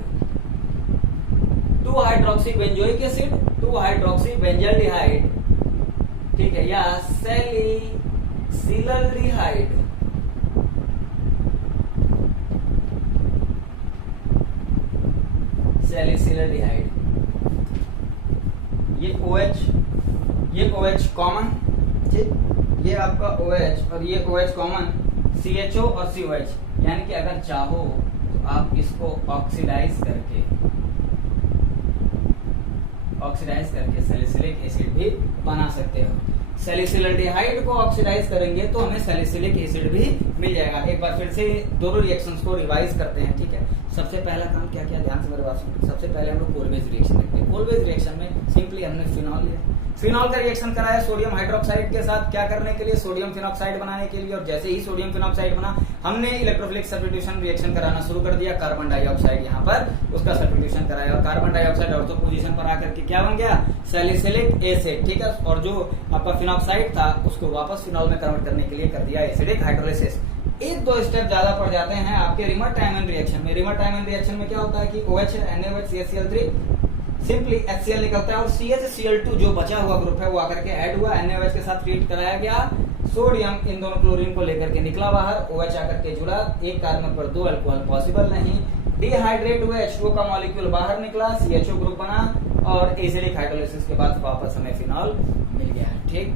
2-हाइड्रोक्सी बेंजोइक एसिड, 2-हाइड्रोक्सी बेंजल्डिहाइड, ठीक है, या सैलिसिलल्डिहाइड, सैलिसिलल्डिहाइड। ये OH कॉमन, ठीक, ये आपका OH और ये OH कॉमन, CHO और COH। यानी कि अगर चाहो तो आप इसको ऑक्सीडाइज करके सैलिसिलिक एसिड भी बना सकते हो। सैलिसिलल्डिहाइड को ऑक्सीडाइज करेंगे तो हमें सैलिसिलिक एसिड भी मिल जाएगा। एक बार फिर से दोनों रिएक्शंस को रिवाइज करते हैं, ठीक है। सबसे पहला काम क्या किया, ध्यान से मेरे बात सुनिए। सबसे पहले हम लोग कोलवेज रिएक्शन देखते हैं। कोलवेज रिएक्शन में सिंपली हमने फिनॉल लिया, फिनॉल का रिएक्शन कराया सोडियम हाइड्रोक्साइड के साथ, क्या करने के लिए, सोडियम फिनॉक्साइड बनाने के लिए। और जैसे ही सोडियम फिनॉक्साइड बना, हमने इलेक्ट्रोफिलिक सब्स्टिट्यूशन रिएक्शन कराना शुरू कर दिया, कार्बन डाइऑक्साइड यहाँ पर उसका सब्स्टिट्यूशन कराया और कार्बन डाइऑक्साइड ऑर्थो पोजीशन पर आकर के क्या बन गया, सैलिसिलिक एसिड, ठीक है। और जो आपका फिनॉक्साइड था उसको वापस फिनॉल में कन्वर्ट करने के लिए कर दिया एसिडिक हाइड्रोलिसिस। एक दो स्टेप ज्यादा पड़ जाते हैं आपके रिमर टाइमन रिएक्शन में। रिमर टाइमन रिएक्शन में क्या होता है कि OH NaOH CH3 simply HCl निकलता है और CHCl2 जो बचा हुआ ग्रुप है वो आकर के ऐड हुआ, NaOH के साथ ट्रीट कराया गया, सोडियम इन दोनों क्लोरीन को लेकर के निकला बाहर, OH आकर के जुड़ा, एक कार्बन पर दो अल्कोहल पॉसिबल नहीं, डिहाइड्रेट हुए, H2O का मॉलिक्यूल बाहर निकला, CHO ग्रुप बना और एसिडिक हाइड्रोलिसिस के बाद वापस हमें फिनॉल मिल गया, ठीक।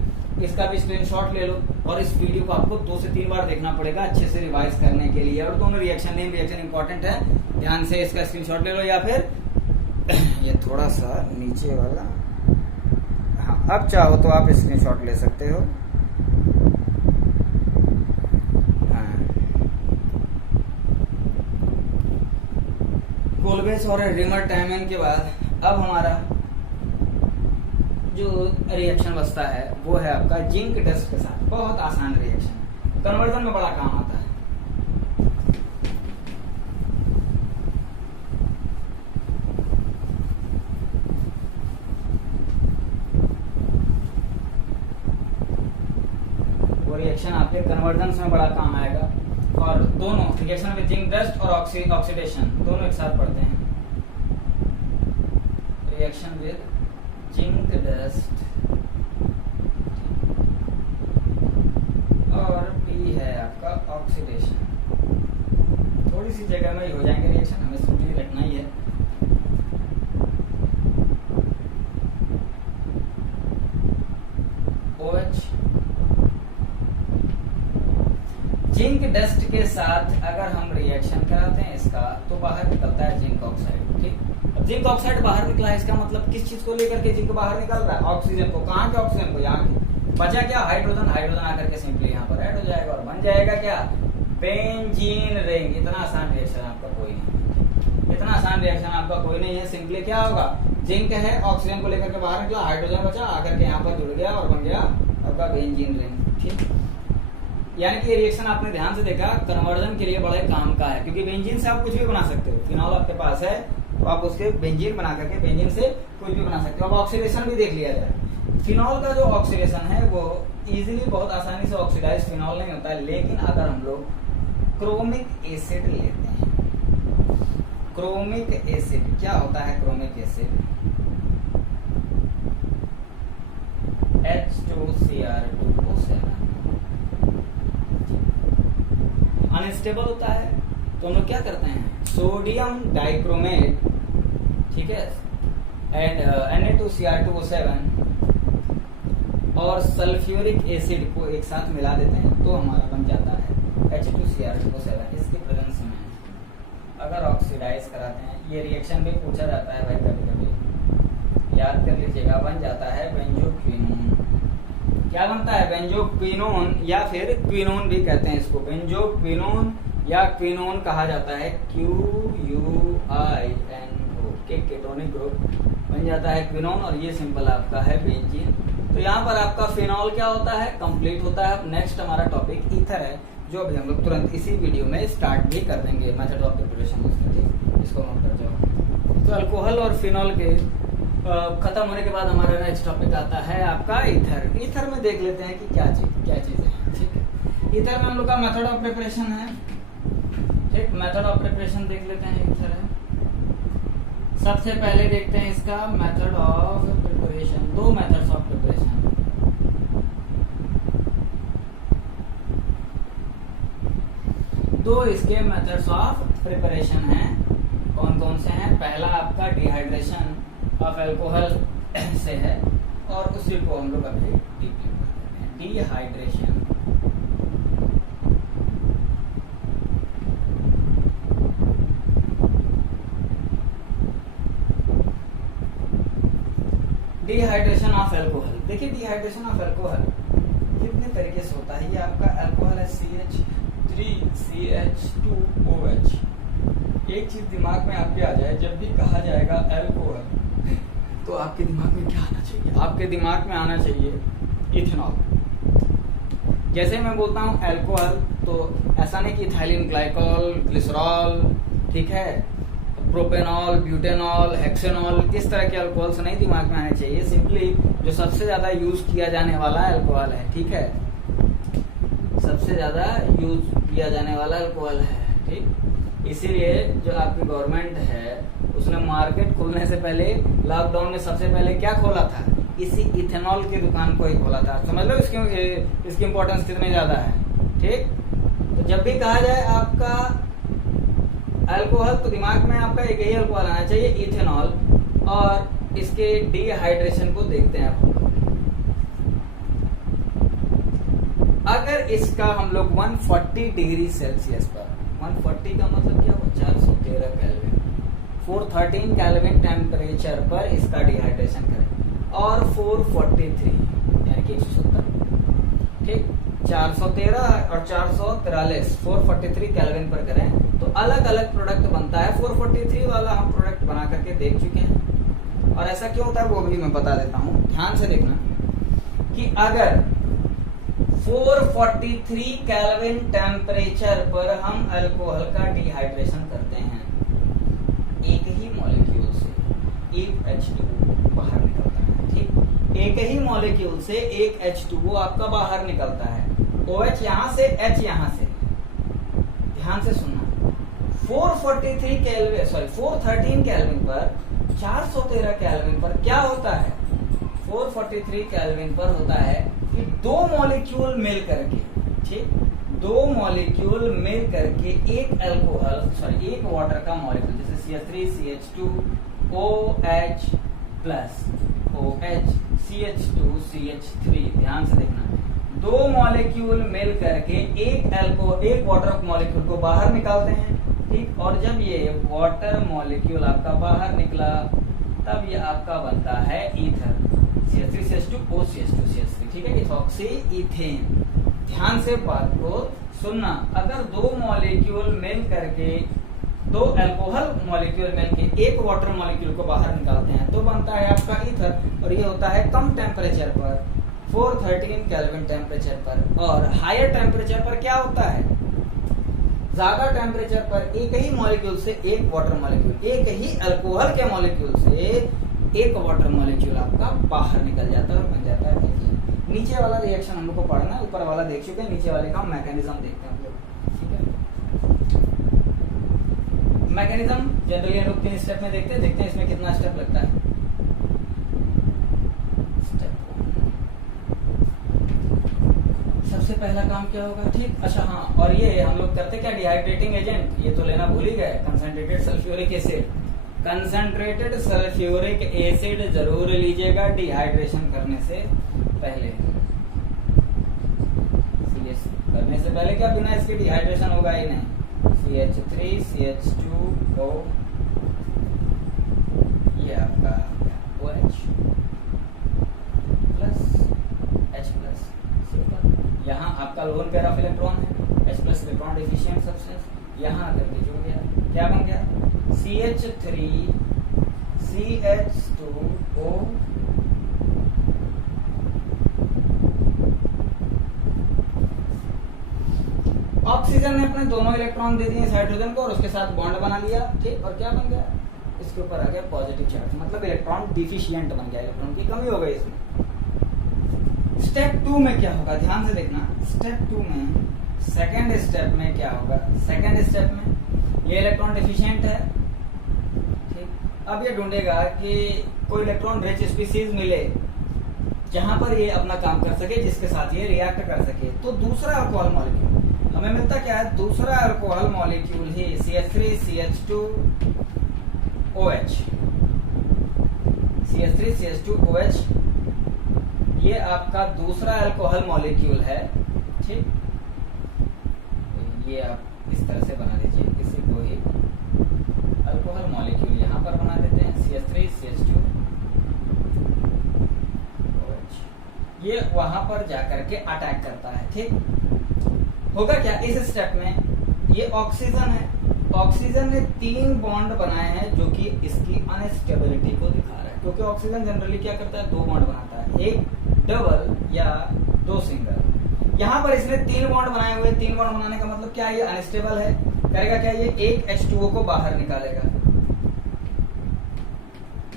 इसका भी स्क्रीनशॉट ले लो और इस वीडियो को आपको 2 से 3 बार देखना पड़ेगा अच्छे से रिवाइज करने के लिए। और दोनों रिएक्शन नेम रिएक्शन इंपॉर्टेंट है, ध्यान से इसका स्क्रीनशॉट ले लो, या फिर ये थोड़ा सा नीचे वाला, हाँ, अब चाहो तो आप स्क्रीनशॉट ले सकते हो। हाँ, कोलवेज और रिमर टाइमन के बाद अब हमारा जो रिएक्शन बचता है वो है आपका जिंक डस्ट के साथ। बहुत आसान रिएक्शन, कन्वर्जन में बड़ा काम आता है। वो रिएक्शन आपके कन्वर्जन में बड़ा काम आएगा। और दोनों रिएक्शन विद जिंक डस्ट और ऑक्सीडेशन दोनों एक साथ पढ़ते हैं। रिएक्शन विद जिंक डस्ट और भी है आपका ऑक्सीडेशन। थोड़ी सी जगह में ही हो जाएंगे रिएक्शन, हमें सिंपली रखना ही है। OH जिंक डस्ट के साथ अगर हम रिएक्शन कराते हैं इसका तो बाहर निकलता है जिंक ऑक्साइड, ठीक। अब जिंक ऑक्साइड बाहर निकला है, इसका मतलब किस चीज को लेकर के जिंक बाहर निकल रहा है, ऑक्सीजन को। कहाँ के ऑक्सीजन को, यहाँ के। बचा क्या, हाइड्रोजन। हाइड्रोजन आकर के सिंपली यहाँ पर ऐड हो जाएगा और बन जाएगा क्या, बेंजीन रिंग। इतना आसान रिएक्शन आपका कोई नहीं, इतना आसान रिएक्शन आपका कोई नहीं है। सिंपली क्या होगा, जिंक है, ऑक्सीजन को लेकर के बाहर निकला, हाइड्रोजन बचा, आकर के यहाँ पर जुड़ गया और बन गया आपका बेंजीन रिंग, ठीक। यानी कि ये रिएक्शन आपने ध्यान से देखा, कन्वर्जन के लिए बड़े काम का है, क्योंकि बेंजीन से आप कुछ भी बना सकते हो। फिनॉल आपके पास है तो आप उसके बेंजीन बना करके बेंजीन से कुछ भी बना सकते हो। अब ऑक्सीडेशन भी देख लिया जाए। फिनॉल का जो ऑक्सीडेशन है वो इजीली बहुत आसानी से ऑक्सीडाइज फिनॉल नहीं होता है, लेकिन अगर हम लोग क्रोमिक एसिड लेते हैं, क्रोमिक एसिड क्या होता है, क्रोमिक एसिड H2Cr2O7 अनस्टेबल होता है तो हम लोग क्या करते हैं, सोडियम डाइक्रोमेट, ठीक है, एंड Na2Cr2O7 और सल्फ्यूरिक एसिड को एक साथ मिला देते हैं तो हमारा बन जाता है H2Cr2O7। इसके प्रेजेंस में अगर ऑक्सीडाइज कराते हैं, ये रिएक्शन भी पूछा जाता है भाई कभी कभी, याद कर लीजिएगा, बन जाता है बेंजोक्विनोन। क्या बनता है, बेंजोक्विनोन, या फिर क्विनोन भी कहते हैं इसको, बेंजोक्विनोन या क्विनोन कहा जाता है, QUINO के केटोनिक ग्रुप बन जाता है क्विनोन, और ये सिंपल आपका है बेंजीन। तो यहाँ पर आपका फिनॉल क्या होता है, कंप्लीट होता है। अब नेक्स्ट हमारा टॉपिक ईथर है, जो अभी हम लोग तुरंत इसी वीडियो में स्टार्ट भी कर देंगे, मेथड ऑफ प्रिपरेशन उसका, ठीक, इसको नोट कर जाओ। तो अल्कोहल और फिनॉल के खत्म होने के बाद हमारा नेक्स्ट टॉपिक आता है आपका ईथर। ईथर में देख लेते हैं कि क्या चीजें हैं, ठीक है। ईथर में हम लोग का मेथड ऑफ प्रिपरेशन है, ठीक, मेथड ऑफ प्रिपरेशन देख लेते हैं। ईथर है, सबसे पहले देखते हैं इसका मेथड ऑफ प्रिपरेशन, दो मेथड्स ऑफ प्रिपरेशन, दो इसके मेथड्स ऑफ प्रिपरेशन हैं। कौन कौन से हैं, पहला आपका डिहाइड्रेशन ऑफ अल्कोहल से है, और उसी को हम लोग अभी डीपली करते हैं, डिहाइड्रेशन। डिहाइड्रेशन ऑफ अल्कोहल, देखिए डिहाइड्रेशन ऑफ अल्कोहल कितने तरीके से होता है। ये आपका अल्कोहल है CH3CH2OH। एक चीज दिमाग में आपके आ जाए, जब भी कहा जाएगा अल्कोहल तो आपके दिमाग में क्या आना चाहिए, आपके दिमाग में आना चाहिए इथेनॉल। जैसे मैं बोलता हूँ अल्कोहल तो ऐसा नहीं कि इथाइलिन ग्लाइकॉल, ग्लिसरॉल, ठीक है, प्रोपेनॉल, ब्यूटेनॉल, हेक्सेनॉल, इस तरह के अल्कोहल से नहीं दिमाग में आने चाहिए। सिंपली जो सबसे ज्यादा यूज किया जाने वाला अल्कोहल है, ठीक है, सबसे ज्यादा यूज किया जाने वाला अल्कोहल है, ठीक। इसीलिए जो आपकी गवर्नमेंट है उसने मार्केट खुलने से पहले, लॉकडाउन में सबसे पहले क्या खोला था, इसी इथेनॉल की दुकान को ही खोला था। समझ लो इसकी इम्पोर्टेंस कितनी ज्यादा है, ठीक। तो जब भी कहा जाए आपका अल्कोहल तो दिमाग में आपका एक ही अल्कोहल आना चाहिए, इथेनॉल, और इसके डिहाइड्रेशन को देखते हैं आप। अगर इसका हम लोग 140 डिग्री सेल्सियस पर, 140 का मतलब क्या हुआ, 413 केल्विन, 413 केल्विन टेम्परेचर पर इसका डिहाइड्रेशन करें, और 443 यानी कि 170, ठीक, 413 और 443, 443 केल्विन पर करें तो अलग अलग प्रोडक्ट बनता है। 443 वाला हम प्रोडक्ट बना करके देख चुके हैं, और ऐसा क्यों होता है वो भी मैं बता देता हूँ, ध्यान से देखना कि अगर 443 केल्विन टेम्परेचर पर हम अल्कोहल का डिहाइड्रेशन करते हैं, एक ही मॉलिक्यूल से एक H2O बाहर निकलता है, ठीक, एक ही मॉलिक्यूल से एक H2O आपका बाहर निकलता है, OH यहाँ से, H यहाँ से। ध्यान से सुनना, 443 केल्विन, सॉरी 413 केल्विन पर, 413 केल्विन पर क्या होता है, 443 केल्विन पर होता है कि दो मॉलिक्यूल मिल करके, ठीक, दो मॉलिक्यूल मिल करके एक अल्कोहल, सॉरी एक वाटर का मॉलिक्यूल, जैसे CH3CH2OH प्लस OH CH2CH3, ध्यान से देखना, दो मॉलिक्यूल मिल करके एक वाटर मॉलिक्यूल को बाहर निकालते हैं, ठीक, और जब ये वाटर मॉलिक्यूल आपका बाहर निकला तब ये आपका बनता है ईथर, CH3CH2OCH2CH3, ठीक है, इथॉक्सी इथेन। ध्यान से बात को सुनना, अगर दो मॉलिक्यूल मिल करके, दो अल्कोहल मॉलिक्यूल मिलकर एक वाटर मॉलिक्यूल को बाहर निकालते हैं तो बनता है आपका ईथर, और ये होता है कम टेम्परेचर पर, 413 केल्विन टेम्परेचर पर। और हायर टेम्परेचर पर क्या होता है, ज्यादा टेम्परेचर पर एक ही मॉलिक्यूल से एक वाटर मॉलिक्यूल, एक ही अल्कोहल के मॉलिक्यूल से एक वाटर मॉलिक्यूल आपका बाहर निकल जाता है और बन जाता है मीथेन। नीचे वाला रिएक्शन हम लोग को पढ़ना है, ऊपर वाला देख चुके हैं, नीचे वाले का मैकेनिज्म देखते हैं हम लोग, ठीक है। मैकेनिज्म जनरली हम लोग 3 स्टेप में देखते हैं इसमें कितना स्टेप लगता है। स्टेप 1 पहला काम क्या होगा, ठीक। अच्छा हाँ, और ये हम लोग करते क्या, डिहाइड्रेटिंग एजेंट, ये तो लेना भूल ही गए, concentrated sulphuric acid. Concentrated sulphuric acid जरूर लीजिएगा डिहाइड्रेशन करने से पहले। करने से पहले क्या, बिना इसके डिहाइड्रेशन होगा ही नहीं। CH3 CH2O, ये आपका OH प्लस H प्लस, यहाँ आपका लोन पेयर ऑफ इलेक्ट्रॉन है, H plus electron deficient substance, यहाँ आकर के जुड़ गया, क्या बन गया, CH3 CH2O ऑक्सीजन ने अपने दोनों इलेक्ट्रॉन दे दिए हाइड्रोजन को और उसके साथ बॉन्ड बना लिया, ठीक। और क्या बन गया, इसके ऊपर आ गया पॉजिटिव चार्ज, मतलब इलेक्ट्रॉन डिफिशिएंट बन गया, इलेक्ट्रॉन की कमी हो गई इसमें। स्टेप 2 में क्या होगा, ध्यान से देखना। स्टेप 2 में, सेकेंड स्टेप में क्या होगा, सेकेंड स्टेप में ये इलेक्ट्रॉन डिफिशिएंट है, ठीक। अब ये ढूंढेगा कि कोई इलेक्ट्रॉन रिच स्पीसीज मिले जहां पर ये अपना काम कर सके, जिसके साथ ये रिएक्ट कर सके। तो दूसरा अल्कोहल मॉलिक्यूल हमें मिलता क्या है, दूसरा अल्कोहल मॉलिक्यूल ही CH3 CH2OH, CH3 CH2OH, ये आपका दूसरा अल्कोहल मॉलिक्यूल है, ठीक। ये आप इस तरह से बना लीजिए, किसी को ही अल्कोहल मॉलिक्यूल यहां पर बना देते हैं, CH3 CH2OH, ये वहां पर जाकर के अटैक करता है, ठीक। होगा क्या इस स्टेप में, ये ऑक्सीजन है, ऑक्सीजन ने 3 बॉन्ड बनाए हैं जो कि इसकी अनस्टेबिलिटी को दिखा रहा है, क्योंकि ऑक्सीजन जनरली क्या करता है, 2 बॉन्ड बनाता है, एक डबल या 2 सिंगल। यहाँ पर इसने 3 बॉन्ड बनाए हुए, 3 बॉन्ड बनाने का मतलब क्या है, ये अनस्टेबल है, करेगा क्या, ये एक H2O को बाहर निकालेगा,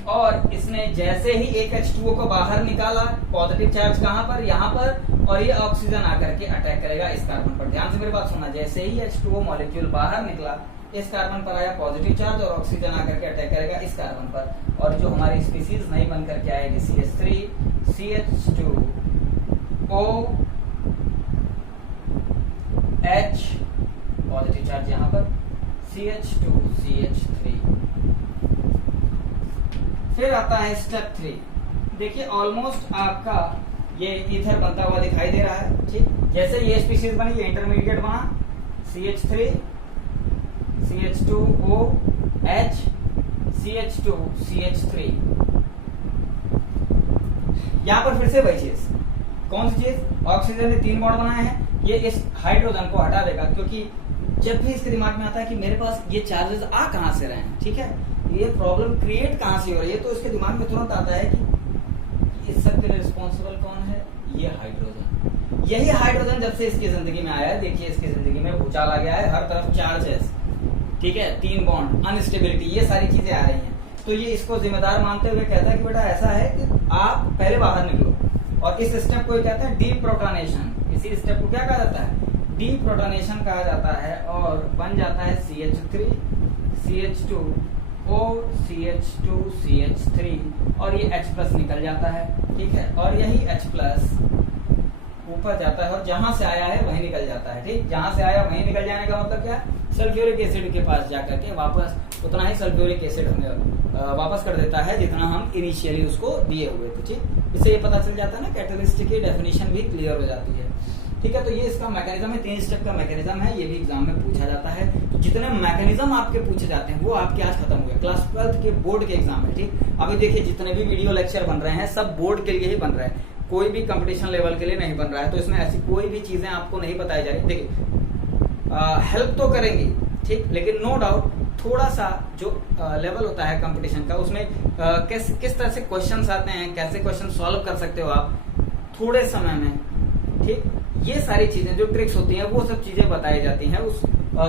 और इसने जैसे ही एक H2O को बाहर निकाला, पॉजिटिव चार्ज कहां पर, यहां पर, और ये ऑक्सीजन आकर के अटैक करेगा इस कार्बन पर। ध्यान से मेरी बात सुनना, जैसे ही H2O मॉलिक्यूल बाहर निकला, इस कार्बन पर आया पॉजिटिव चार्ज और ऑक्सीजन आकर के अटैक करेगा इस कार्बन पर, और जो हमारी स्पीसीज नहीं बन करके आएगी, CH3 CH2OH, पॉजिटिव चार्ज यहां पर, CH2 CH3। फिर आता है स्टेप 3। देखिए ऑलमोस्ट आपका ये ईथर बनता हुआ दिखाई दे रहा है, ठीक। जैसे ये स्पीशीज बनी, ये इंटरमीडिएट बना, CH3 CH2OH CH2 CH3। यहां पर फिर से वही चीज, कौन सी चीज, ऑक्सीजन ने 3 बॉन्ड बनाए हैं, ये इस हाइड्रोजन को हटा देगा, क्योंकि जब भी इसके दिमाग में आता है कि मेरे पास ये चार्जेस आ कहां से रहे हैं, ठीक है, ये प्रॉब्लम क्रिएट कहां से हो रही है, तो इसके दिमाग में तुरंत आता है कि इस सब के लिए रिस्पॉन्सिबल कौन है, ये हाइड्रोजन। यही हाइड्रोजन जब से इसकी जिंदगी में आया है, देखिए इसकी जिंदगी में भूचाल आ गया है, हर तरफ चार्जेस, ठीक है, 3 बॉन्ड, अनस्टेबिलिटी, ये सारी चीजें आ रही हैं। तो ये इसको जिम्मेदार मानते हुए कहता है कि बेटा ऐसा है कि आप पहले बाहर निकलो, और इस स्टेप को कहते हैं डीप्रोटोनेशन। इसी स्टेप को क्या कहा जाता है, डीप्रोटोनेशन कहा जाता है, और बन जाता है CH3 CH2O CH2 CH3, और ये H प्लस निकल जाता है, ठीक है, और यही H प्लस ऊपर जाता है और जहां से आया है वहीं निकल जाता है, ठीक। जहां से आया वहीं निकल जाने का मतलब क्या है, सल्फ्यूरिक एसिड के पास जाकर के वापस उतना ही सल्फ्यूरिक एसिड हमें वापस कर देता है जितना हम इनिशियली उसको दिए हुए थे, ठीक। इससे ये पता चल जाता है ना, कैटलिस्ट की डेफिनेशन भी क्लियर हो जाती है, ठीक है। तो ये इसका मैकेनिज्म है, 3 स्टेप का मैकेनिज्म है, ये भी एग्जाम में पूछा जाता है। तो जितने मैकेनिज्म आपके पूछे जाते हैं वो आपके आज खत्म हो गए, क्लास 12th के बोर्ड के एग्जाम में, ठीक। अभी देखिए जितने भी वीडियो लेक्चर बन रहे हैं सब बोर्ड के लिए ही बन रहे हैं, कोई भी कंपटीशन लेवल के लिए नहीं बन रहा है। तो इसमें ऐसी कोई भी चीजें आपको नहीं बताई जा रही, देखिए हेल्प तो करेंगी, ठीक, लेकिन नो डाउट थोड़ा सा जो लेवल होता है कंपटीशन का, उसमें किस तरह से क्वेश्चंस आते हैं, कैसे क्वेश्चन सॉल्व कर सकते हो आप थोड़े समय में, ठीक। ये सारी चीजें जो ट्रिक्स होती हैं वो सब चीजें बताई जाती हैं,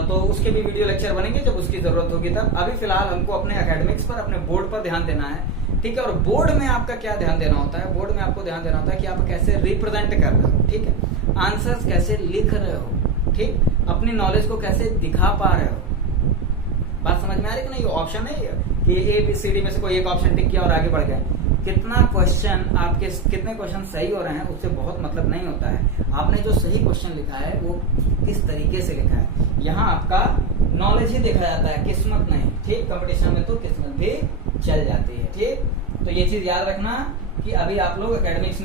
तो उसके भी वीडियो लेक्चर बनेंगे जब उसकी जरूरत होगी तब। अभी फिलहाल हमको अपने एकेडमिक्स पर, अपने बोर्ड पर ध्यान देना है, ठीक है। और बोर्ड में आपका क्या ध्यान देना होता है, बोर्ड में आपको ध्यान देना होता है कि आप कैसे रिप्रेजेंट कर रहे हो, ठीक है, आंसर्स कैसे लिख रहे हो, ठीक, अपनी नॉलेज को कैसे दिखा पा रहे हो। बात समझ में आ रही कि नहीं, ऑप्शन है कि ABCD में से कोई एक ऑप्शन टिक किया और आगे बढ़ गए, कितना क्वेश्चन आपके कितने क्वेश्चन सही हो रहे हैं उससे बहुत मतलब नहीं होता है। आपने जो सही क्वेश्चन लिखा है वो किस तरीके से लिखा है, यहाँ आपका नॉलेज ही देखा जाता है, किस्मत नहीं। ठीक, कंपटीशन में तो किस्मत भी चल जाती है। ठीक, तो ये चीज याद रखना कि अभी आप लोग एकेडमिक्स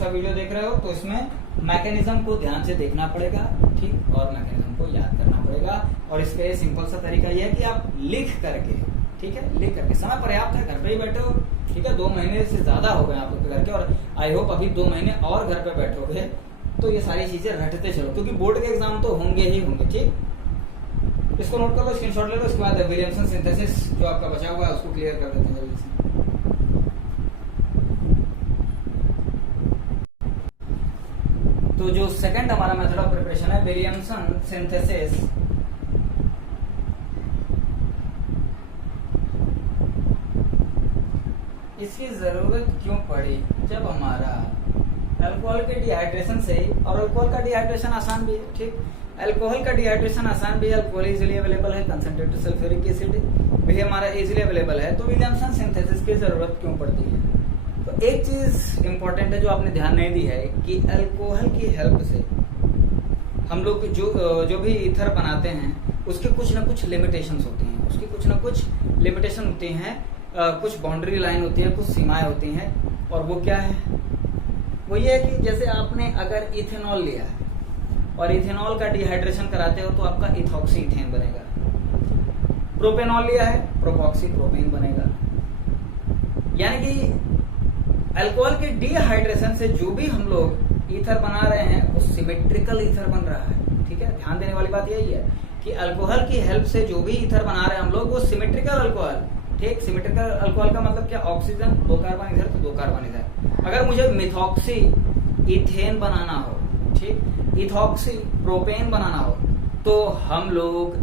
का वीडियो देख रहे हो तो इसमें मैकेनिज्म को ध्यान से देखना पड़ेगा। ठीक, और मैकेनिज्म को याद करना पड़ेगा। और इसका ये सिंपल सा तरीका ये है कि आप लिख करके, ठीक है, लिख करके, समय पर्याप्त है, घर पे ही बैठे हो, ठीक है, 2 महीने से ज्यादा हो गए आप लोग के घर के, और आई होप अभी 2 महीने और घर पे बैठोगे तो ये सारी चीजें रटते चलो, क्योंकि बोर्ड के एग्जाम तो होंगे ही होंगे। ठीक, इसको नोट कर लो, स्क्रीनशॉट ले लो। इसके बाद विलियमसन सिंथेसिस जो आपका बचा हुआ है उसको क्लियर कर देते हैं जल्दी से। तो जो सेकंड हमारा मेथड ऑफ प्रिपरेशन है विलियमसन सिंथेसिस, इसकी जरूरत क्यों पड़ी? जब हमारा अल्कोहल के डिहाइड्रेशन से, और अल्कोहल का डिहाइड्रेशन आसान भी है। ठीक, अल्कोहल का डिहाइड्रेशन आसान भी है, अल्कोहल इजीली अवेलेबल है, कंसंट्रेटेड सल्फ्यूरिक एसिड भी हमारा इजीली अवेलेबल है, तो विलियमसन सिंथेसिस की जरूरत क्यों पड़ती है? तो एक चीज इंपॉर्टेंट है जो आपने ध्यान नहीं दी है कि अल्कोहल की हेल्प से हम लोग जो भी ईथर बनाते हैं उसके कुछ ना कुछ लिमिटेशंस होती हैं, उसकी कुछ ना कुछ लिमिटेशन होती हैं, कुछ बाउंड्री लाइन होती है, कुछ सीमाएं होती हैं। और वो क्या है? वो ये है कि जैसे आपने अगर इथेनॉल लिया है और इथेनॉल का डिहाइड्रेशन कराते हो तो आपका इथॉक्सी इथेन बनेगा। प्रोपेनॉल लिया है, प्रोपॉक्सी प्रोपेन बनेगा। यानी कि अल्कोहल के डिहाइड्रेशन से जो भी हम लोग ईथर बना रहे हैं वो सिमेट्रिकल ईथर बन रहा है। ठीक है, ध्यान देने वाली बात यही है कि अल्कोहल की हेल्प से जो भी ईथर बना रहे हैं हम लोग वो सिमेट्रिकल अल्कोहल। ठीक, सिमेट्रिकल अल्कोहल का मतलब क्या? ऑक्सीजन 2 कार्बन इधर तो 2 कार्बन इधर। अगर मुझे मिथॉक्सी इथेन बनाना हो, ठीक, इथॉक्सी प्रोपेन बनाना हो, तो हम लोग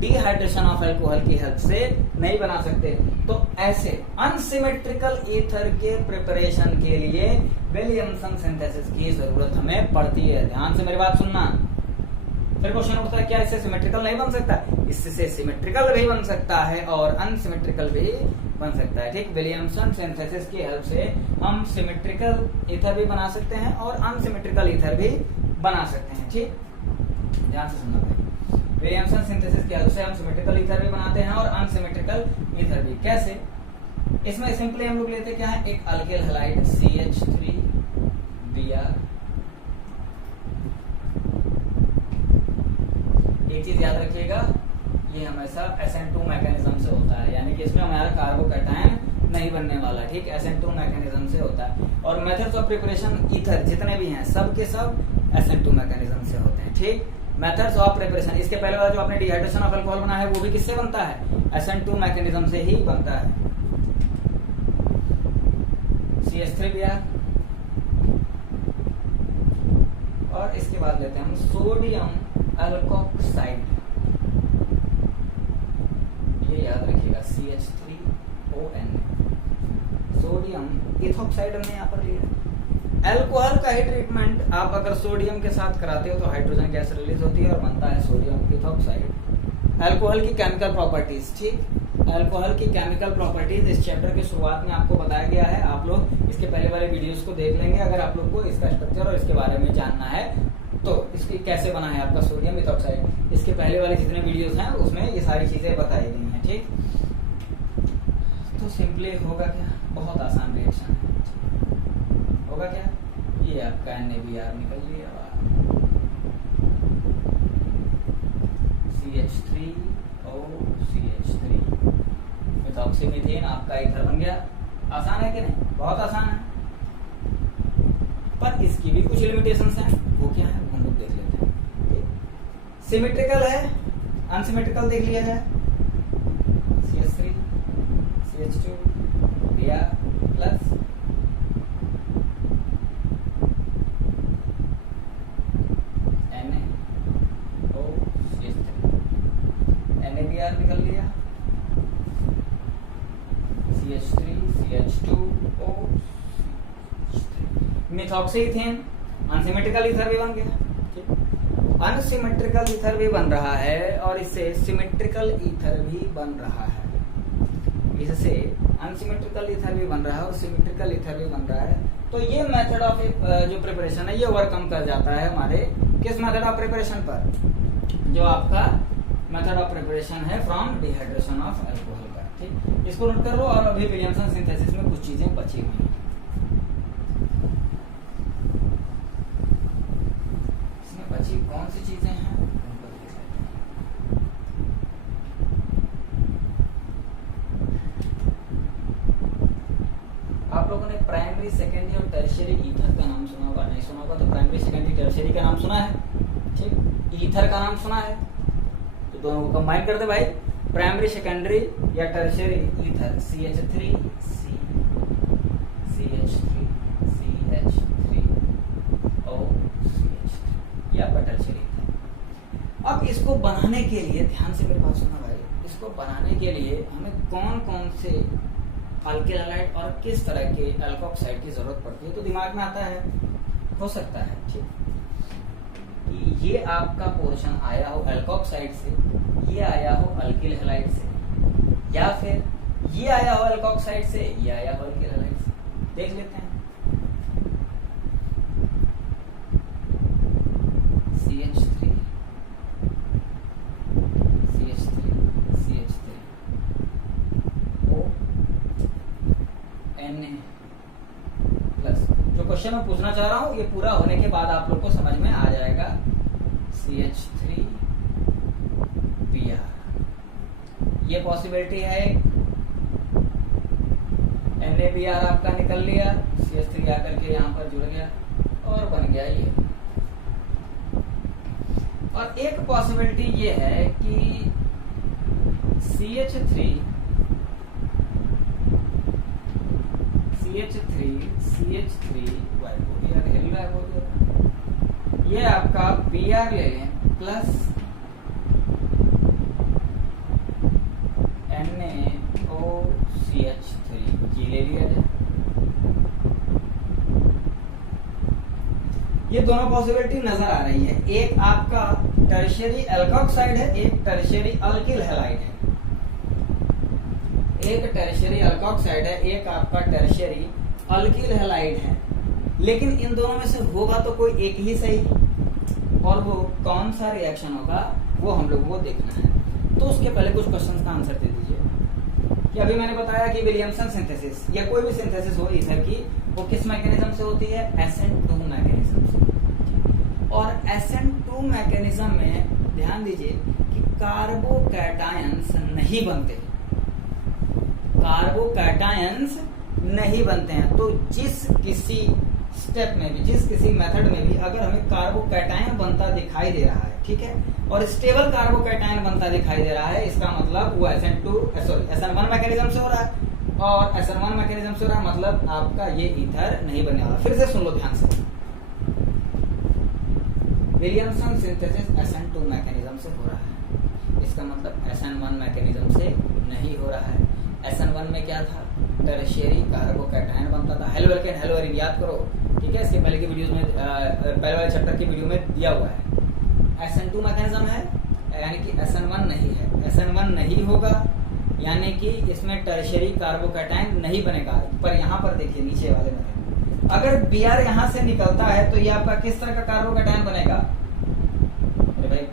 डिहाइड्रेशन ऑफ अल्कोहल की हेल्प से नहीं बना सकते। तो ऐसे अनसिमेट्रिकल ईथर के प्रिपरेशन के लिए विलियमसन सिंथेसिस की जरूरत हमें पड़ती है। ध्यान से मेरी बात सुनना। फिर क्वेश्चन उठता है क्या इससे सिमेट्रिकल नहीं बन सकता? इससे सिमेट्रिकल भी बन सकता है और अनसिमेट्रिकल भी बन सकता है। ठीक, विलियमसन सिंथेसिस की हेल्प से हम सिमेट्रिकल ईथर भी बना सकते हैं और अनसिमेट्रिकल ईथर भी बना सकते हैं। ठीक, ध्यान से सुनना भाई। विलियमसन सिंथेसिस की हेल्प से हम सिमेट्रिकल ईथर भी बनाते हैं और अनसिमेट्रिकल ईथर भी। कैसे? इसमें सिंपली हम लोग लेते क्या है, एक अल्किल हैलाइड CH3Br। एक चीज याद रखिएगा, ये हमेशा SN2 मैकेनिज्म से होता है, यानी कि इसमें हमारा कार्बोकैटायन नहीं बनने वाला। ठीक, SN2 मैकेनिज्म से होता है। और मेथड्स ऑफ प्रिपरेशन ईथर जितने भी हैं सब के सब SN2 मैकेनिज्म से होते हैं। ठीक, मेथड्स ऑफ प्रिपरेशन, इसके पहले वाला जो आपने डिहाइड्रेशन ऑफ अल्कोहल बनाया है वो भी किससे बनता है? SN2 मैकेनिज्म से ही बनता है। CH3Br। और इसके बाद लेते हैं हम सोडियम अल्कोक्साइड। ये याद रखिएगा, CH3ON। सोडियम इथोक्साइड हमने यहाँ पर लिया। अल्कोहल का ही ट्रीटमेंट आप अगर सोडियम के साथ कराते हो तो हाइड्रोजन गैस रिलीज होती है और बनता है सोडियम इथोक्साइड। अल्कोहल की केमिकल प्रॉपर्टीज। ठीक, अल्कोहल की केमिकल प्रॉपर्टीज इस चैप्टर की शुरुआत में आपको बताया गया है। आप लोग इसके पहले वाले वीडियोस को देख लेंगे अगर आप लोग को इसका स्ट्रक्चर और इसके बारे में जानना है तो। इसकी कैसे बना है आपका सोडियम इथोक्साइड, इसके पहले वाले जितने वीडियोस हैं उसमें ये सारी चीजें बताई गई हैं। ठीक, तो सिंपली होगा क्या, बहुत आसान रिएक्शन है। होगा क्या, ये आपका NaBr निकल लिया, CH3OCH3 मिथॉक्सीमीथेन आपका ईथर बन गया। आसान है कि नहीं? बहुत आसान है, पर इसकी भी कुछ लिमिटेशंस हैं। वो क्या है वो हम लोग देख लेते हैं। सिमेट्रिकल है, अनसिमेट्रिकल देख लिया है। CH3 CH2 Br plus NaBr निकल लिया, CH3 CH2O मिथॉक्सीथेन अनसिमेट्रिकल ईथर भी बन गया। अनसिमेट्रिकल ईथर भी बन रहा है और इससे सिमेट्रिकल ईथर भी बन रहा है। इससे अनसिमेट्रिकल ईथर भी बन रहा है और सिमेट्रिकल ईथर भी बन रहा है। तो ये मेथड ऑफ जो प्रिपरेशन है ये ओवरकम कर जाता है हमारे किस मेथड ऑफ प्रिपरेशन पर, जो आपका मेथड ऑफ प्रिपरेशन है फ्रॉम डिहाइड्रेशन ऑफ अल्कोहल का। ठीक, इसको नोट कर लो। और अभी विलियमसन सिंथेसिस में कुछ चीजें बची हुई हैं। इसमें बची कौन सी चीजें हैं उनको देख लेते हैं। आप लोगों ने प्राइमरी, सेकेंडरी और टर्शियरी ईथर का नाम सुना होगा, नहीं सुना होगा तो प्राइमरी, सेकेंडरी, टर्शियरी का नाम सुना है। ठीक, ईथर का नाम सुना है तो दोनों को कंबाइन कर दे भाई। प्राइमरी, सेकेंडरी या tertiary ether CH3 CH3 CH3 OCH3, ये आपका टर्शियरी ईथर। अब इसको बनाने के लिए ध्यान से मेरी बात सुनना भाई, इसको बनाने के लिए हमें कौन कौन से अल्किल हैलाइड और किस तरह के अल्कोक्साइड की जरूरत पड़ती है, तो दिमाग में आता है, हो सकता है ठीक कि ये आपका पोर्शन आया हो अल्कोक्साइड से, ये आया हो अल्किल हैलाइड से, या फिर ये आया हो अल्कोक्साइड से, ये आया हो अल्किल हैलाइड से। देख लेते हैं। CH3 CH3 CH3 O Na plus, जो क्वेश्चन मैं पूछना चाह रहा हूं ये पूरा होने के बाद आप लोग को समझ में आ जाएगा। CH3 Br, ये पॉसिबिलिटी है। NaBr आपका निकल लिया, CH3 आकर के यहां पर जुड़ गया और बन गया ये। और एक पॉसिबिलिटी ये है कि CH3 ये आपका Br ले लें प्लस NaOCH3 ये ले लिया जाए। ये दोनों पॉसिबिलिटी नजर आ रही है। एक आपका टर्शियरी अल्कोक्साइड है, एक टर्शियरी अल्किल हैलाइड है। एक टर्शियरी अल्कोक्साइड है, एक आपका टर्शियरी अल्किल हैलाइड है। लेकिन इन दोनों में से होगा तो कोई एक ही सही, और वो कौन सा रिएक्शन होगा वो हम लोगों को देखना है। तो उसके पहले कुछ क्वेश्चंस का आंसर दे दीजिए कि अभी मैंने बताया कि विलियमसन सिंथेसिस या कोई भी सिंथेसिस हो ईथर की, वो किस मैकेनिज्म से होती है? SN2 मैकेनिज्म से। और SN2 मैकेनिज्म में ध्यान दीजिए कि कार्बोकैटायंस नहीं बनते, कार्बोकैटायंस नहीं बनते हैं। तो जिस किसी स्टेप में भी, जिस किसी मेथड में भी अगर हमें कार्बोकैटायन बनता दिखाई दे रहा है, ठीक है, और स्टेबल कार्बोकैटायन बनता दिखाई दे रहा है, इसका मतलब वो SN1 मैकेनिज्म से हो रहा है। और SN1 मैकेनिज्म से हो रहा है मतलब आपका ये ईथर नहीं बनने वाला। फिर से सुन लो ध्यान से, विलियमसन सिंथेसिस SN2 मैकेनिज्म से हो रहा है, इसका मतलब SN1 मैकेनिज्म से नहीं हो रहा है। SN1 में क्या था? टर्शियरी कार्बोकैटायन बनता था, हेलोएल्केन हेलोएरिन, याद करो, ठीक है, इसके पहले की वीडियोस में, पहले वाले चैप्टर की वीडियो में दिया हुआ है। SN2 मैकेनिज्म है, यानी कि SN1 नहीं है। SN1 नहीं होगा यानी कि इसमें टर्शियरी कार्बोकैटायन नहीं बनेगा। पर यहाँ पर देखिए नीचे वाले में, अगर Br यहाँ से निकलता है तो ये आपका किस तरह का कार्बोकैटायन बनेगा? अरे भाई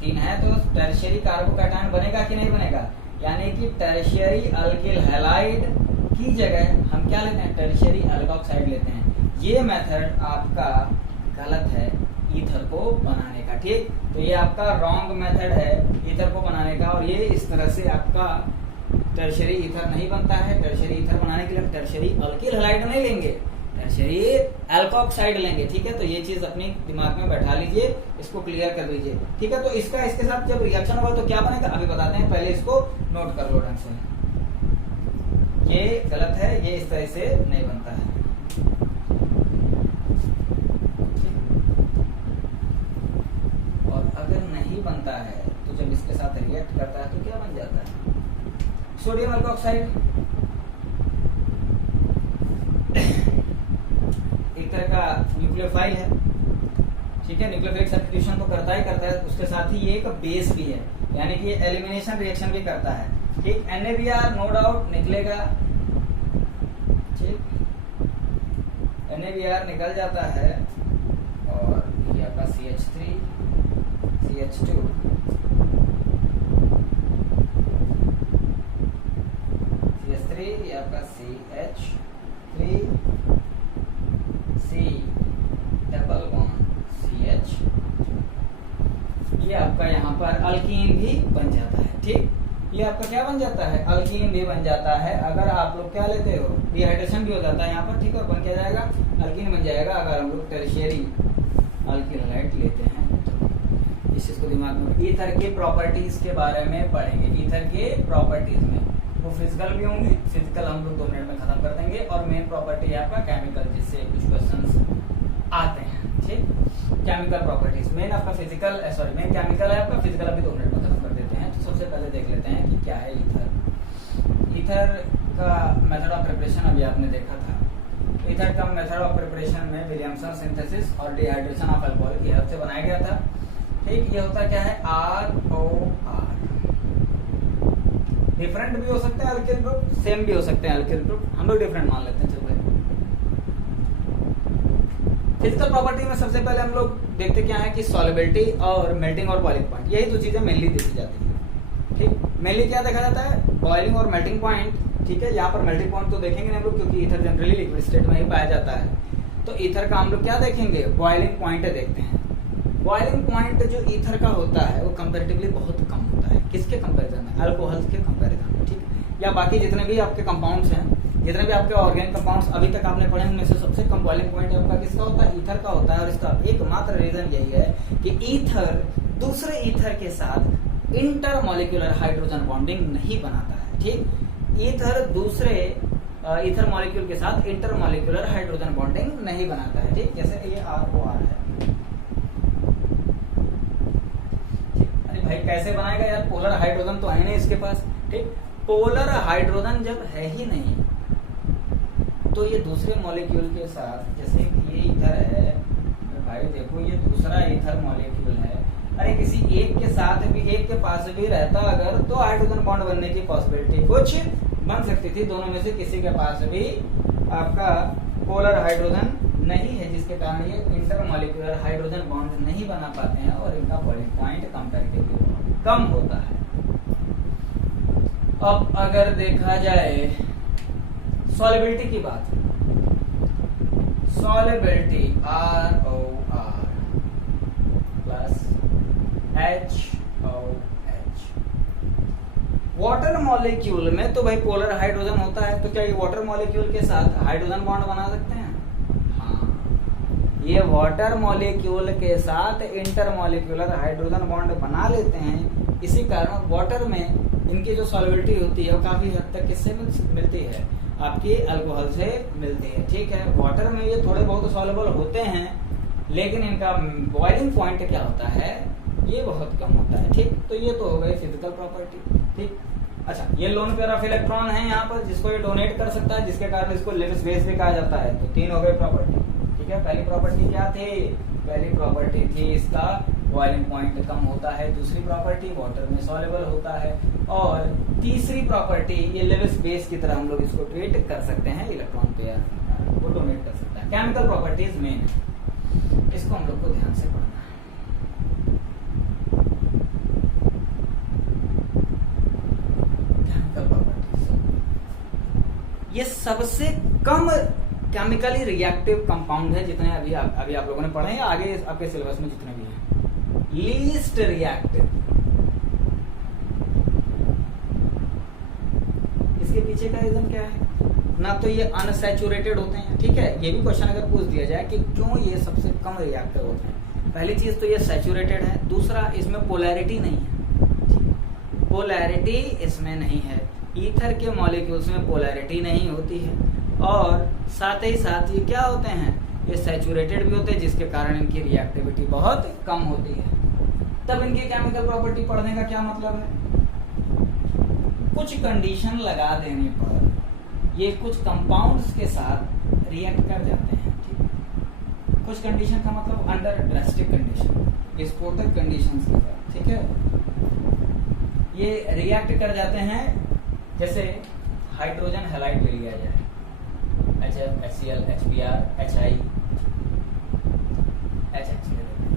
3 है तो टर्शियरी कार्बोकैटायन बनेगा कि नहीं बनेगा? यानी कि टर्शियरी अल्किल हैलाइड की जगह हम क्या लेते हैं? टर्शियरी अल्कोक्साइड लेते हैं। ये मेथड आपका गलत है ईथर को बनाने का, ठीक। तो ये आपका रॉन्ग मेथड है ईथर को बनाने का, और ये इस तरह से आपका टर्शियरी ईथर नहीं बनता है। टर्शियरी ईथर बनाने के लिए हम टर्शियरी अल्किल हैलाइड नहीं लेंगे, टर्शियरी अल्कोक्साइड लेंगे, ठीक है। तो ये चीज अपनी दिमाग में बैठा लीजिए, इसको क्लियर कर लीजिए, ठीक है। तो इसका इसके साथ जब रिएक्शन होगा तो क्या बनेगा अभी बताते हैं, पहले इसको नोट कर लो ढंग से। ये गलत है, ये इस तरह से नहीं बनता है। और अगर नहीं बनता है तो जब इसके साथ रिएक्ट करता है तो क्या बन जाता है? Sodium alkoxide. एक तरह का न्यूक्लियोफाइल है, ठीक है, न्यूक्लियोफिलिक सब्स्टिट्यूशन तो करता ही करता है, उसके साथ ही ये एक बेस भी है, यानी कि ये एलिमिनेशन रिएक्शन भी करता है। ठीक, NaBr नो डाउट निकलेगा, ठीक, NaBr निकल जाता है और ये आपका CH3 CH2 CH3 ये आपका CH3 C double bond CH, ये आपका यहाँ पर अल्कीन भी बन जाता है। ठीक, ये आपका क्या बन जाता है, अल्कीन भी बन जाता है। अगर आप लोग क्या लेते हो, डिहाइड्रेशन भी हो जाता है यहाँ पर, ठीक है, बन क्या जाएगा, अल्कीन बन जाएगा। अगर हम लोग टर्शियरी अल्किलाइड लेते हैं तो इस चीज को दिमाग में, ईथर के प्रॉपर्टीज के बारे में पढ़ेंगे। ईथर के प्रॉपर्टीज में वो फिजिकल भी होंगे, फिजिकल हम लोग 2 मिनट में खत्म कर देंगे, और मेन प्रॉपर्टी है आपका केमिकल, जिससे कुछ क्वेश्चंस आते हैं। ठीक, केमिकल प्रॉपर्टीज, मेन आपका फिजिकल, सॉरी मेन केमिकल है आपका, फिजिकल अभी 2 मिनट में खत्म कर देते हैं। तो सबसे पहले देख लेते हैं कि क्या है ईथर। ईथर का मेथड ऑफ प्रिपरेशन अभी आपने देखा था। ईथर का मेथड ऑफ प्रिपरेशन में विलियमसन सिंथेसिस और डिहाइड्रेशन ऑफ अल्कोहल की हेल्प से बनाया गया था। ठीक, ये होता क्या है, ROR। डिफरेंट भी हो सकते हैं अल्किल ग्रुप, सेम भी हो सकते हैं अल्किल ग्रुप, हम लोग डिफरेंट मान लेते हैं। चलो भाई, फिजिकल प्रॉपर्टी में सबसे पहले हम लोग देखते क्या है कि सॉल्युबिलिटी और मेल्टिंग और बॉइलिंग पॉइंट, यही 2 चीजें मेनली देखी जाती है। ठीक, मेनली क्या देखा जाता है, बॉइलिंग और मेल्टिंग पॉइंट। ठीक है, यहाँ पर मेल्टिंग पॉइंट तो देखेंगे हम लोग, क्योंकि ईथर जनरली लिक्विड स्टेट में ही पाया जाता है। तो ईथर का हम लोग क्या देखेंगे, बॉइलिंग पॉइंट देखते हैं। बॉइलिंग पॉइंट जो ईथर का होता है वो कंपैरेटिवली बहुत कम होता है। किसके कंपैरिजन में, अल्कोहल के कंपैरिजन में। ठीक, या बाकी जितने भी आपके कंपाउंड्स हैं, जितने भी आपके ऑर्गेनिक कंपाउंड्स अभी तक आपने पढ़े, उनमें से सबसे कम बॉइलिंग पॉइंट आपका किसका होता है, ईथर का होता है। और इसका एकमात्र रीजन यही है कि ईथर दूसरे ईथर के साथ इंटरमॉलिक्यूलर हाइड्रोजन बॉन्डिंग नहीं बनाता है। ठीक, ईथर दूसरे ईथर मॉलिक्यूल के साथ इंटरमॉलिक्यूलर हाइड्रोजन बॉन्डिंग नहीं बनाता है। ठीक, जैसे ये ROR है। अरे भाई कैसे बनाएगा यार, पोलर हाइड्रोजन तो है नहीं इसके पास। ठीक, पोलर हाइड्रोजन जब है ही नहीं तो ये दूसरे मॉलिक्यूल के साथ, जैसे ये ईथर है भाई, देखो ये दूसरा ईथर मॉलिक्यूल है, अरे किसी एक के साथ भी, एक के पास भी रहता अगर, तो हाइड्रोजन बॉन्ड बनने की पॉसिबिलिटी कुछ बन सकती थी। दोनों में से किसी के पास भी आपका पोलर हाइड्रोजन नहीं है, जिसके कारण ये इंटरमॉलिक्यूलर हाइड्रोजन बॉन्ड नहीं बना पाते हैं और इनका बॉइलिंग पॉइंट कंपैरेटिवली कम होता है। अब अगर देखा जाए सॉल्युबिलिटी की बात, solubility ROR plus HOH। Water molecule में तो भाई पोलर हाइड्रोजन होता है, तो क्या ये वाटर मॉलिक्यूल के साथ हाइड्रोजन बॉन्ड बना सकते हैं? हाँ, ये वाटर मॉलिक्यूल के साथ इंटरमॉलिक्यूलर हाइड्रोजन बॉन्ड बना लेते हैं। इसी कारण वाटर में इनकी जो सॉल्युबिलिटी होती है वो काफी हद तक किससे मिलती है, आपकी अल्कोहल से मिलती है। ठीक है, वाटर में ये थोड़े बहुत सॉल्युबल होते हैं, लेकिन इनका बॉइलिंग पॉइंट क्या होता है, ये बहुत कम होता है। ठीक, तो ये तो हो गई फिजिकल प्रॉपर्टी। ठीक, अच्छा, ये लोन पेयर ऑफ इलेक्ट्रॉन है यहाँ पर, जिसको ये डोनेट कर सकता है, जिसके कारण इसको लिविस बेस भी कहा जाता है। तो 3 हो गए प्रॉपर्टी। ठीक है, पहली प्रॉपर्टी क्या थी, पहली प्रॉपर्टी थी इसका बॉइलिंग पॉइंट कम होता है, दूसरी प्रॉपर्टी वाटर में सॉल्युबल होता है, और तीसरी प्रॉपर्टी ये लिविस बेस की तरह हम लोग इसको ट्रीट कर सकते हैं, इलेक्ट्रॉन पेयर को डोनेट कर सकता है। केमिकल प्रॉपर्टीज मेन है, इसको हम लोग को ध्यान से पढ़ना है। केमिकल प्रॉपर्टीज ये सबसे कम केमिकली रिएक्टिव कंपाउंड है, जितने अभी आप लोगों ने पढ़े हैं, आगे आपके सिलेबस में जितने भी हैं। लीस्ट रिएक्टिव, इसके पीछे का रीजन क्या है, ना तो ये अनसैचुरेटेड होते हैं। ठीक है, ये भी क्वेश्चन अगर पूछ दिया जाए कि क्यों ये सबसे कम रिएक्टिव होते हैं, पहली चीज तो ये सैचुरेटेड है, दूसरा इसमें पोलैरिटी नहीं है, पोलैरिटी इसमें नहीं है, ईथर के मॉलिक्यूल्स में पोलैरिटी नहीं होती है, और साथ ही साथ ये क्या होते हैं, ये सैचुरेटेड भी होते हैं, जिसके कारण इनकी रिएक्टिविटी बहुत कम होती है। तब इनकी केमिकल प्रॉपर्टी पढ़ने का क्या मतलब है, कुछ कंडीशन लगा देने पर ये कुछ कंपाउंड्स के साथ रिएक्ट कर जाते हैं। ठीक, कुछ कंडीशन का मतलब अंडर ड्रास्टिक कंडीशन, विस्फोटक कंडीशंस के साथ। ठीक है, ये रिएक्ट कर जाते हैं जैसे हाइड्रोजन हैलाइड ले लिया जाए, HF, HCl, HBr, HI, HH ले लेते हैं।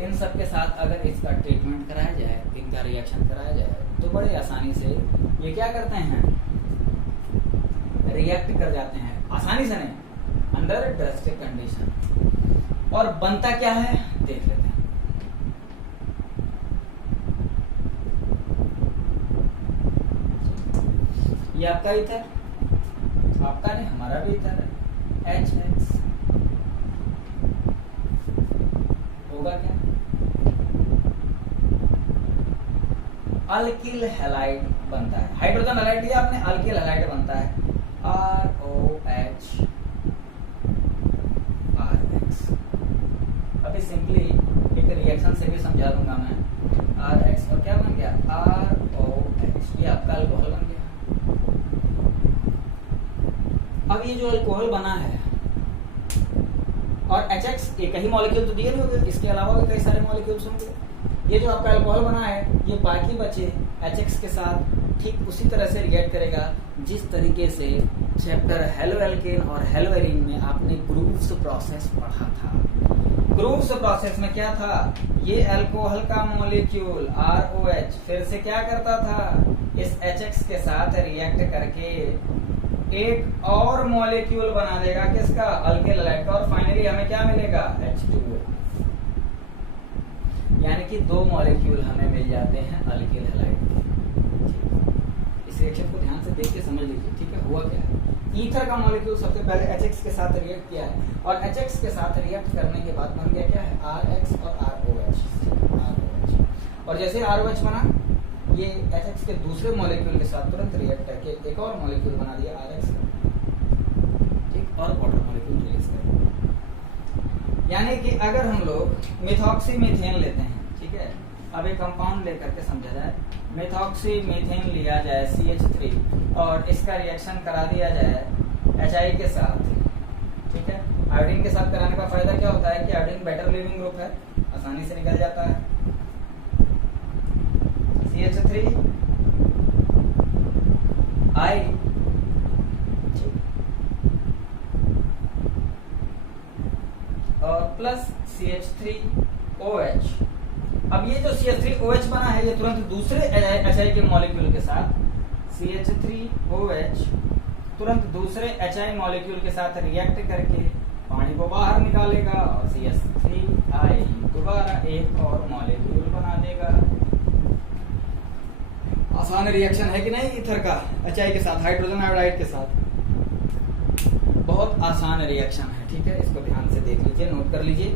इन सब के साथ अगर इसका ट्रीटमेंट कराया जाए, इनका रिएक्शन कराया जाए, तो बड़े आसानी से ये क्या करते हैं, रिएक्ट कर जाते हैं। आसानी से नहीं, अंडर ड्रास्टिक कंडीशन। और बनता क्या है देख लेते हैं। ये आपका ईथर, आपका नहीं हमारा भी ईथर है, HX होगा क्या, अल्किल हैलाइड बनता है। हाइड्रोजन हैलाइड दिया आपने, अल्किल हैलाइड बनता है, ROH RX। अभी सिंपली एक रिएक्शन से भी समझा दूंगा मैं, RX और क्या बन गया, ROH, ये आपका अल्कोहल बन गया। अब ये जो अल्कोहल बना है और HX एक ही मॉलिक्यूल तो दिए नहीं होंगे, इसके अलावा भी कई सारे मॉलिक्यूल्स होंगे। ये जो आपका अल्कोहल बना है, ये बाकी बचे HX के साथ ठीक उसी तरह से रिएक्ट करेगा जिस तरीके से चैप्टर हेलो एल्केन और हेलो एरीन में आपने ग्रूव्स प्रोसेस पढ़ा था। ग्रूव्स प्रोसेस में क्या था, ये अल्कोहल का मॉलिक्यूल ROH फिर से क्या करता था, इस HX के साथ रिएक्ट करके एक और मॉलिक्यूल बना देगा, किसका, अल्किल हैलाइड का, और फाइनली हमें क्या मिलेगा, H2O। यानी कि दो मॉलिक्यूल हमें मिल जाते हैं अल्किल हैलाइड। इस रिएक्शन को ध्यान से देख के समझ लीजिए, ठीक है। हुआ क्या है, ईथर का मॉलिक्यूल सबसे पहले HX के साथ रिएक्ट किया है, और HX के साथ रिएक्ट करने के बाद बन गया क्या है, RX और ROH। और जैसे ROH बना, ये HX के दूसरे मॉलिक्यूल के साथ तुरंत रिएक्ट करके एक और मॉलिक्यूल बना दिया RX का, ठीक, और वाटर मॉलिक्यूल रिलीज कर। यानी कि अगर हम लोग मिथॉक्सी मीथेन लेते हैं, ठीक है, अब एक कंपाउंड लेकर के समझा जाए, मिथॉक्सी मीथेन लिया जाए CH3 और इसका रिएक्शन करा दिया जाए HI के साथ, ठीक है। आयोडीन के साथ कराने का फायदा क्या होता है कि आयोडीन बेटर लिविंग ग्रुप है, आसानी से निकल जाता है। CH3 I और प्लस CH3OH। अब ये जो CH3OH बना है, ये तुरंत दूसरे HI के मॉलिक्यूल के साथ, CH3OH तुरंत दूसरे HI मॉलिक्यूल के साथ रिएक्ट करके पानी को बाहर निकालेगा और CH3I दोबारा एक और मॉलिक्यूल बना देगा। आसान रिएक्शन है कि नहीं, ईथर का HI के साथ, हाइड्रोजन आयोडाइड के साथ, बहुत आसान रिएक्शन है, ठीक है। इसको ध्यान से देख लीजिए, नोट कर लीजिए।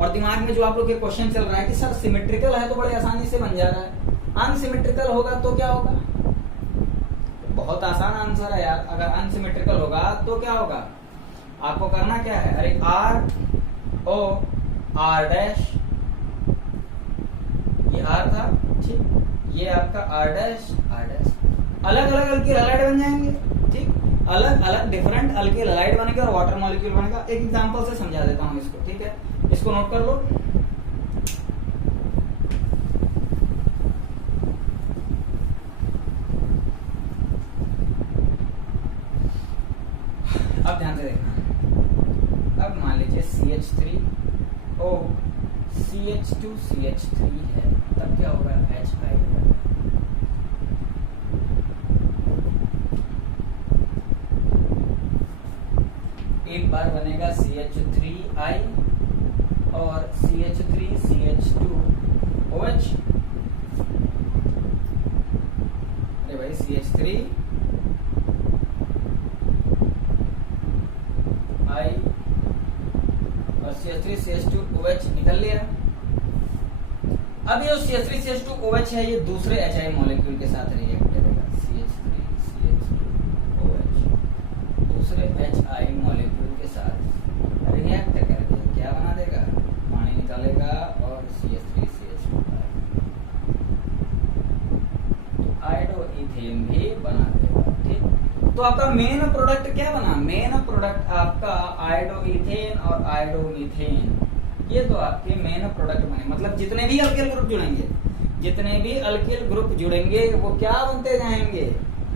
और दिमाग में जो आप लोग के क्वेश्चन चल रहा है कि सर सिमेट्रिकल है तो बड़े आसानी से बन जा रहा है, अनसिमेट्रिकल होगा तो क्या होगा, बहुत आसान आंसर है यार। अगर अनसिमेट्रिकल होगा तो क्या होगा, आपको करना क्या है, अरे RO R डैश, ये R था, ठीक, ये आपका R डैश R डैश, अलग अलग अल्किल हैलाइड बन जाएंगे, ठीक, अलग अलग डिफरेंट अल्किल हैलाइड बनेगा और वाटर मॉलिक्यूल बनेगा। एक एग्जांपल से समझा देता हूं इसको, ठीक है, इसको नोट कर लो। अब ध्यान से देखना, अब मान लीजिए CH3O CH2 CH3 है, तब क्या होगा, HI। एक बार बनेगा CH3I और CH3 CH2OH। अरे भाई CH3I और CH3 CH2OH निकल लिया। अब ये जो CH3 CH2OH है, ये दूसरे HI मॉलिक्यूल के साथ रिएक्ट करेगा, CH3 CH2OH दूसरे HI मॉलिक्यूल के साथ रिएक्ट करके क्या बना देगा, पानी निकालेगा और CH3 CH2 आयोडोइथेन भी बना देगा, ठीक। तो आपका मेन प्रोडक्ट क्या बना, मेन प्रोडक्ट आपका आयोडोइथेन और आयोडोमीथेन, ये तो आपके मेन प्रोडक्ट बने। मतलब जितने भी अल्किल ग्रुप जुड़ेंगे, जितने भी अल्किल ग्रुप जुड़ेंगे वो क्या बनते जाएंगे,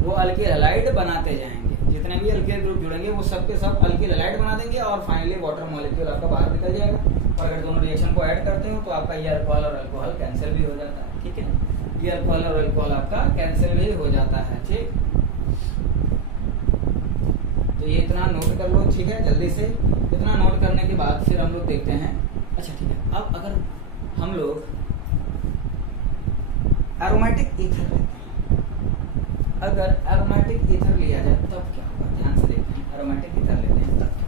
वो अल्किल हैलाइड बनाते जाएंगे, जितने भी अल्किल ग्रुप जुड़ेंगे वो सब के सब अल्किल हैलाइड बना देंगे और फाइनली वाटर मॉलिक्यूल आपका बाहर निकल जाएगा। और अगर दोनों रिएक्शन को ऐड करते हो तो आपका ये अल्कोहल और अल्कोहल कैंसिल भी हो जाता है। ठीक है, ये अल्कोहल और अल्कोहल आपका कैंसिल भी हो जाता है। ठीक, तो ये इतना नोट कर लो। ठीक है, जल्दी से इतना नोट करने के बाद फिर हम लोग देखते हैं। अच्छा ठीक है, अब अगर हम लोग एरोमेटिक ईथर लेते हैं, अगर एरोमेटिक ईथर लिया जाए तब क्या होगा, ध्यान से देखते हैं। एरोमेटिक ईथर लेते हैं तब क्या,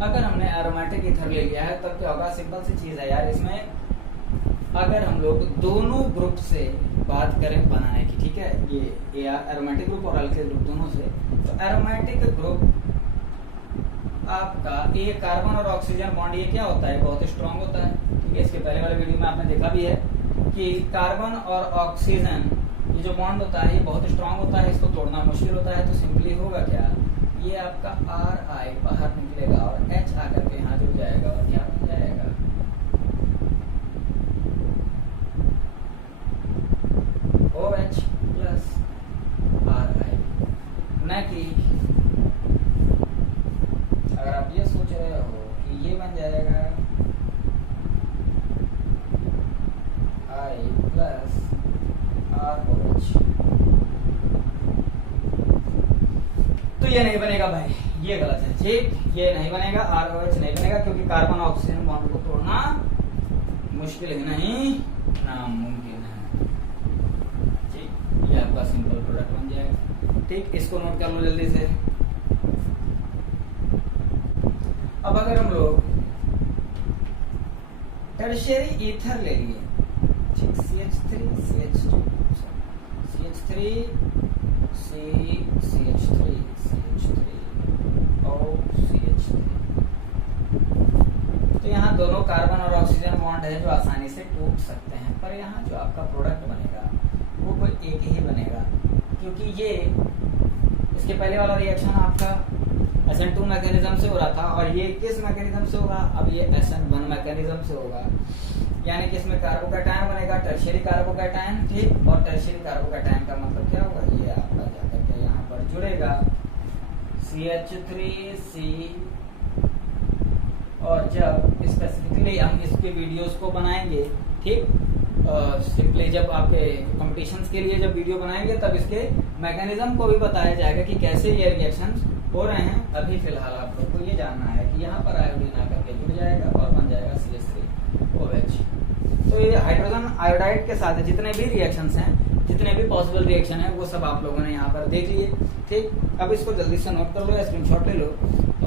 अगर हमने एरोमेटिक ईथर ले लिया है तब क्या होगा, सिंपल सी चीज है यार। इसमें अगर हम लोग दोनों ग्रुप से बात करें बनाने की, ठीक है, ये एरोमेटिक ग्रुप और अल्किल ग्रुप दोनों से, तो एरोमेटिक ग्रुप आपका ये कार्बन और ऑक्सीजन बॉन्ड ये क्या होता है, बहुत स्ट्रांग होता है। ठीक है, इसके पहले वाले वीडियो में आपने देखा भी है कि कार्बन और ऑक्सीजन ये जो बॉन्ड होता है ये बहुत स्ट्रांग होता है, इसको तोड़ना मुश्किल होता है। तो सिंपली होगा क्या, ये आपका RI बाहर निकलेगा और H आकर के यहाँ जुड़ जाएगा और क्या बन जाएगा, OH प्लस RI। न कि अगर आप ये सोच रहे हो कि ये बन जाएगा I प्लस ROH, तो ये नहीं बनेगा भाई, ये गलत है। ठीक, ये नहीं बनेगा, ROH नहीं बनेगा, क्योंकि कार्बन ऑक्सीजन बॉन्ड को तोड़ना मुश्किल ही नहीं नामुमकिन है। ठीक, ये आपका सिंपल प्रोडक्ट बन जाएगा। ठीक, इसको नोट कर लो जल्दी से। अब अगर हम लोग टर्शियरी ईथर ले लिए, ठीक, CH3 CH2 CH3 CH3 CH3 तो यहाँ दोनों कार्बन और ऑक्सीजन बॉन्ड है जो आसानी से टूट सकते हैं, पर यहाँ जो आपका प्रोडक्ट बनेगा वो कोई एक ही बनेगा, क्योंकि ये इसके पहले वाला रिएक्शन आपका SN2 मैकेनिज्म से हो रहा था और ये किस मैकेनिज्म से होगा, अब ये SN1 मैकेनिज्म से होगा। यानी कि इसमें कार्बोकैटायन बनेगा, टर्शियरी कार्बोकैटायन। ठीक, और टर्शियरी कार्बोकैटायन का मतलब क्या होगा, ये आपका जाकर के यहाँ पर जुड़ेगा CH3C, और जब स्पेसिफिकली हम इसके वीडियोस को बनाएंगे, ठीक, सिंपली जब आपके कॉम्पिटिशन्स के लिए जब वीडियो बनाएंगे तब इसके मैकेनिज्म को भी बताया जाएगा कि कैसे ये रिएक्शंस हो रहे हैं। अभी फिलहाल आप लोग को ये जानना है कि यहाँ पर आयोडीन आकर के जुड़ जाएगा और बन जाएगा CH3OH। तो ये हाइड्रोजन आयोडाइड के साथ जितने भी रिएक्शंस हैं, जितने भी पॉसिबल रिएक्शन है, वो सब आप लोगों ने यहाँ पर देख लिए। ठीक, अब इसको जल्दी से नोट कर लो या स्क्रीनशॉट ले लो,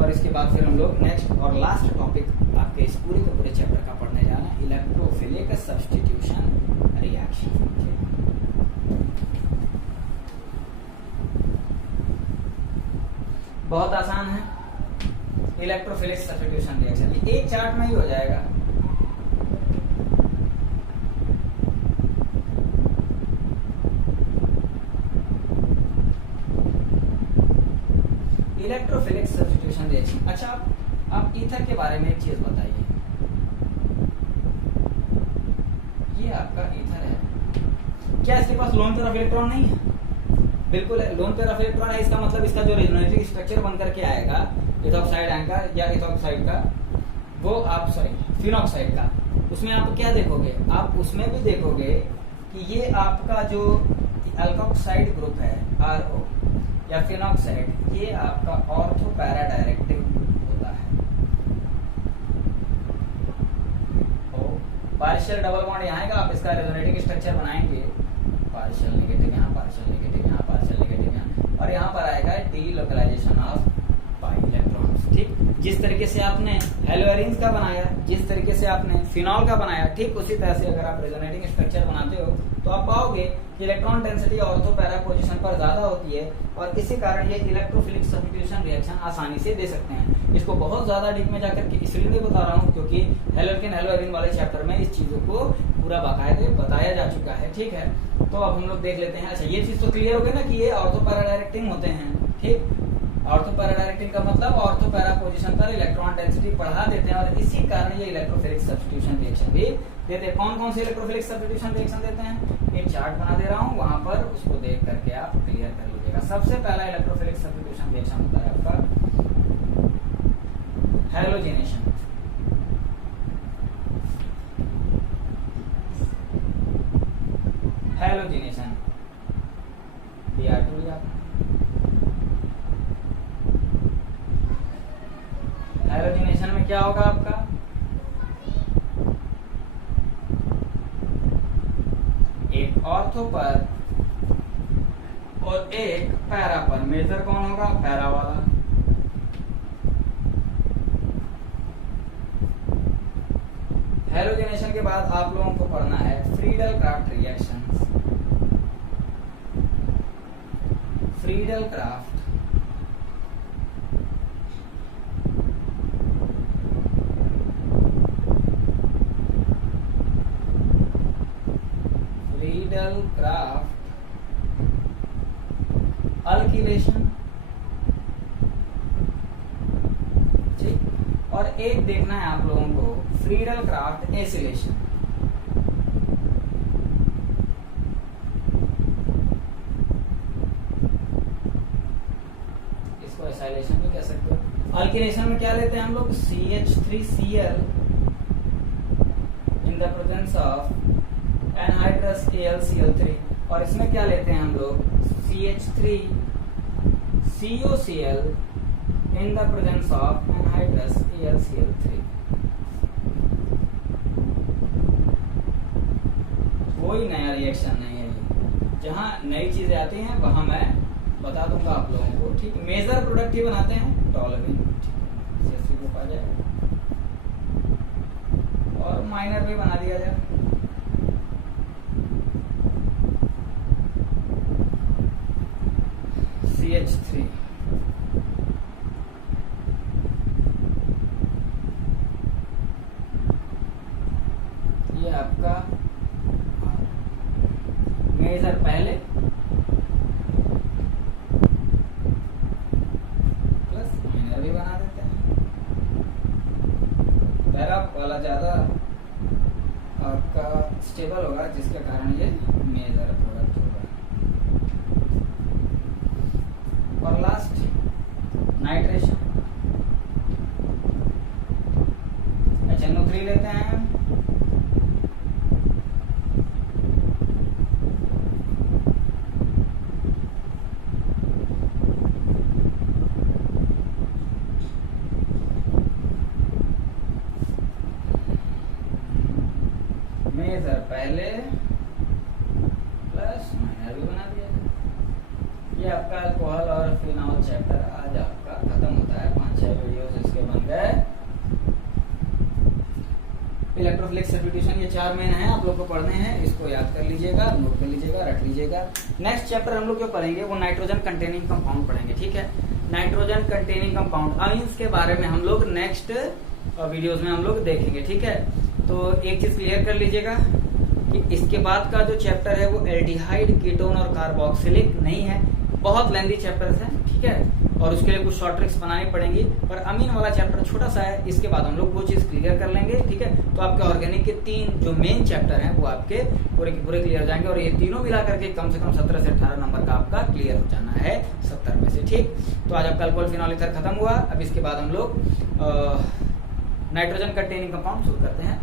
और इसके बाद फिर हम लोग नेक्स्ट और लास्ट टॉपिक आपके इस पूरे के पूरे चैप्टर का पढ़ने जाना है, इलेक्ट्रोफिलिक सब्स्टिट्यूशन रिएक्शन। बहुत आसान है, इलेक्ट्रोफिलिक सब्स्टिट्यूशन रिएक्शन ये एक चार्ट में ही हो जाएगा। Electrophilic substitution reaction. अच्छा, आप ईथर के बारे में एक चीज बताइए, ये आपका ईथर है, क्या इसके पास लोन पेयर ऑफ इलेक्ट्रॉन नहीं है? बिल्कुल है, लोन पेयर ऑफ इलेक्ट्रॉन है। इसका मतलब इसका जो रेजोनेटिंग स्ट्रक्चर बन करके आएगा इथॉक्साइड आयन का या इथॉक्साइड का, वो आप फिनॉक्साइड का, उसमें आप क्या देखोगे, आप उसमें भी देखोगे कि ये आपका जो अल्कोक्साइड ग्रुप है RO या फिनॉक्साइड, ये आपका ऑर्थो पैरा डायरेक्टिव होता है। पार्शियल डबल बॉन्ड यहाँ आएगा, आप इसका रेजोनेटिंग स्ट्रक्चर बनाएंगे, पार्शियल नेगेटिव यहाँ, पार्शियल नेगेटिव यहाँ, पार्शियल नेगेटिव यहाँ, और यहाँ पर आएगा डीलोकलाइजेशन ऑफ पाई इलेक्ट्रॉन्स। ठीक, जिस तरीके से आपने हेलोएरिन्स का बनाया, जिस तरीके से आपने फिनॉल का बनाया, ठीक उसी तरह से अगर आप रेजोनेटिंग स्ट्रक्चर बनाते हो तो आप पाओगे कि electron density ortho para position पर ज्यादा होती है, और इसी कारण ये इलेक्ट्रोफिलिक सब्स्टिट्यूशन रिएक्शन आसानी से दे सकते हैं। इसको बहुत ज्यादा डीप में जाकर के इसलिए नहीं बता रहा हूँ क्योंकि हेलोएरिन वाले चैप्टर में इस चीजों को पूरा बाकायदे बताया जा चुका है, ठीक है। तो अब हम लोग देख लेते हैं। अच्छा, ये चीज तो क्लियर हो गई ना कि ये ऑर्थो पैरा डायरेक्टिंग होते हैं, ठीक। ऑर्थो पैरा डायरेक्टिंग का मतलब ऑर्थो पैरा पोजीशन पर इलेक्ट्रॉन डेंसिटी बढ़ा देते हैं और इसी कारण ये इलेक्ट्रोफिलिक सब्स्टिट्यूशन रिएक्शन भी देते हैं। कौन कौन से इलेक्ट्रोफिलिक सब्स्टिट्यूशन रिएक्शन देते हैं, एक चार्ट बना दे रहा हूँ, वहां पर उसको देख करके आप क्लियर कर लीजिएगा। सबसे पहला इलेक्ट्रोफिलिक सब्स्टिट्यूशन रिएक्शन होता है आपका हैलोजिनेशन। हैलोजिनेशन Br2 लिया। हैलोजिनेशन में क्या होगा आपका, एक ऑर्थो पर और एक पैरा पर। मेजर कौन होगा, पैरा वाला। हैलोजिनेशन के बाद आप लोगों को पढ़ना है Friedel Crafts reactions. Friedel Crafts alkylation, ठीक। और एक देखना है आप लोगों को फ्रीडल क्राफ्ट एसिलेशन। इसको एसाइलेशन भी कह सकते हो। अल्किलेशन में क्या लेते हैं हम लोग, CH3Cl in the presence of anhydrous AlCl3। और इसमें क्या लेते हैं हम लोग, CH3COCl in the presence of anhydrous AlCl3। कोई नया रिएक्शन नहीं है ये, जहां नई चीजें आती हैं वहां मैं बता दूंगा आप लोगों को, ठीक। मेजर प्रोडक्ट ही बनाते हैं टॉलरिन, ठीक है, पा जाए और माइनर भी बना दिया जाए। CH3 ये आपका मेजर पहले प्लस माइनर भी बना देते हैं। पैरा वाला ज्यादा आपका स्टेबल होगा, जिसके कारण ये मेजर प्रोडक्ट होगा। और लास्ट नाइट्रेशन, HNO3 लेते हैं। मेजर पहले प्लस माइनर भी बना दिया। ये आपका अल्कोहल और फिनॉल चैप्टर आज आपका खत्म होता है। 5-6 वीडियोस इसके बन गए। इलेक्ट्रोफिलिक सब्स्टिट्यूशन ये 4 मेन है, आप लोग को पढ़ने हैं। इसको याद कर लीजिएगा, नोट कर लीजिएगा, रख लीजिएगा। नेक्स्ट चैप्टर हम लोग जो पढ़ेंगे वो नाइट्रोजन कंटेनिंग कंपाउंड पढ़ेंगे, ठीक है। नाइट्रोजन कंटेनिंग कंपाउंड अमीन्स के बारे में हम लोग नेक्स्ट वीडियोस में हम लोग देखेंगे, ठीक है। तो एक चीज क्लियर कर लीजिएगा कि इसके बाद का जो चैप्टर है वो एल्डिहाइड, कीटोन और कार्बोक्सिलिक नहीं है, बहुत लेंथी चैप्टर्स है, ठीक है। और उसके लिए कुछ शॉर्ट ट्रिक्स बनानी पड़ेंगी, पर अमीन वाला चैप्टर छोटा सा है। इसके बाद हम लोग वो चीज क्लियर कर लेंगे, ठीक है। तो आपके ऑर्गेनिक के 3 जो मेन चैप्टर हैं वो आपके पूरे के पूरे क्लियर हो जाएंगे। और ये तीनों मिला करके कम से कम 17 से 18 नंबर का आपका क्लियर हो जाना है 70 में से, ठीक। तो आज आपका अल्कोहल फिनॉल ईथर खत्म हुआ। अब इसके बाद हम लोग नाइट्रोजन कंटेनिंग कंपाउंड शुरू करते हैं।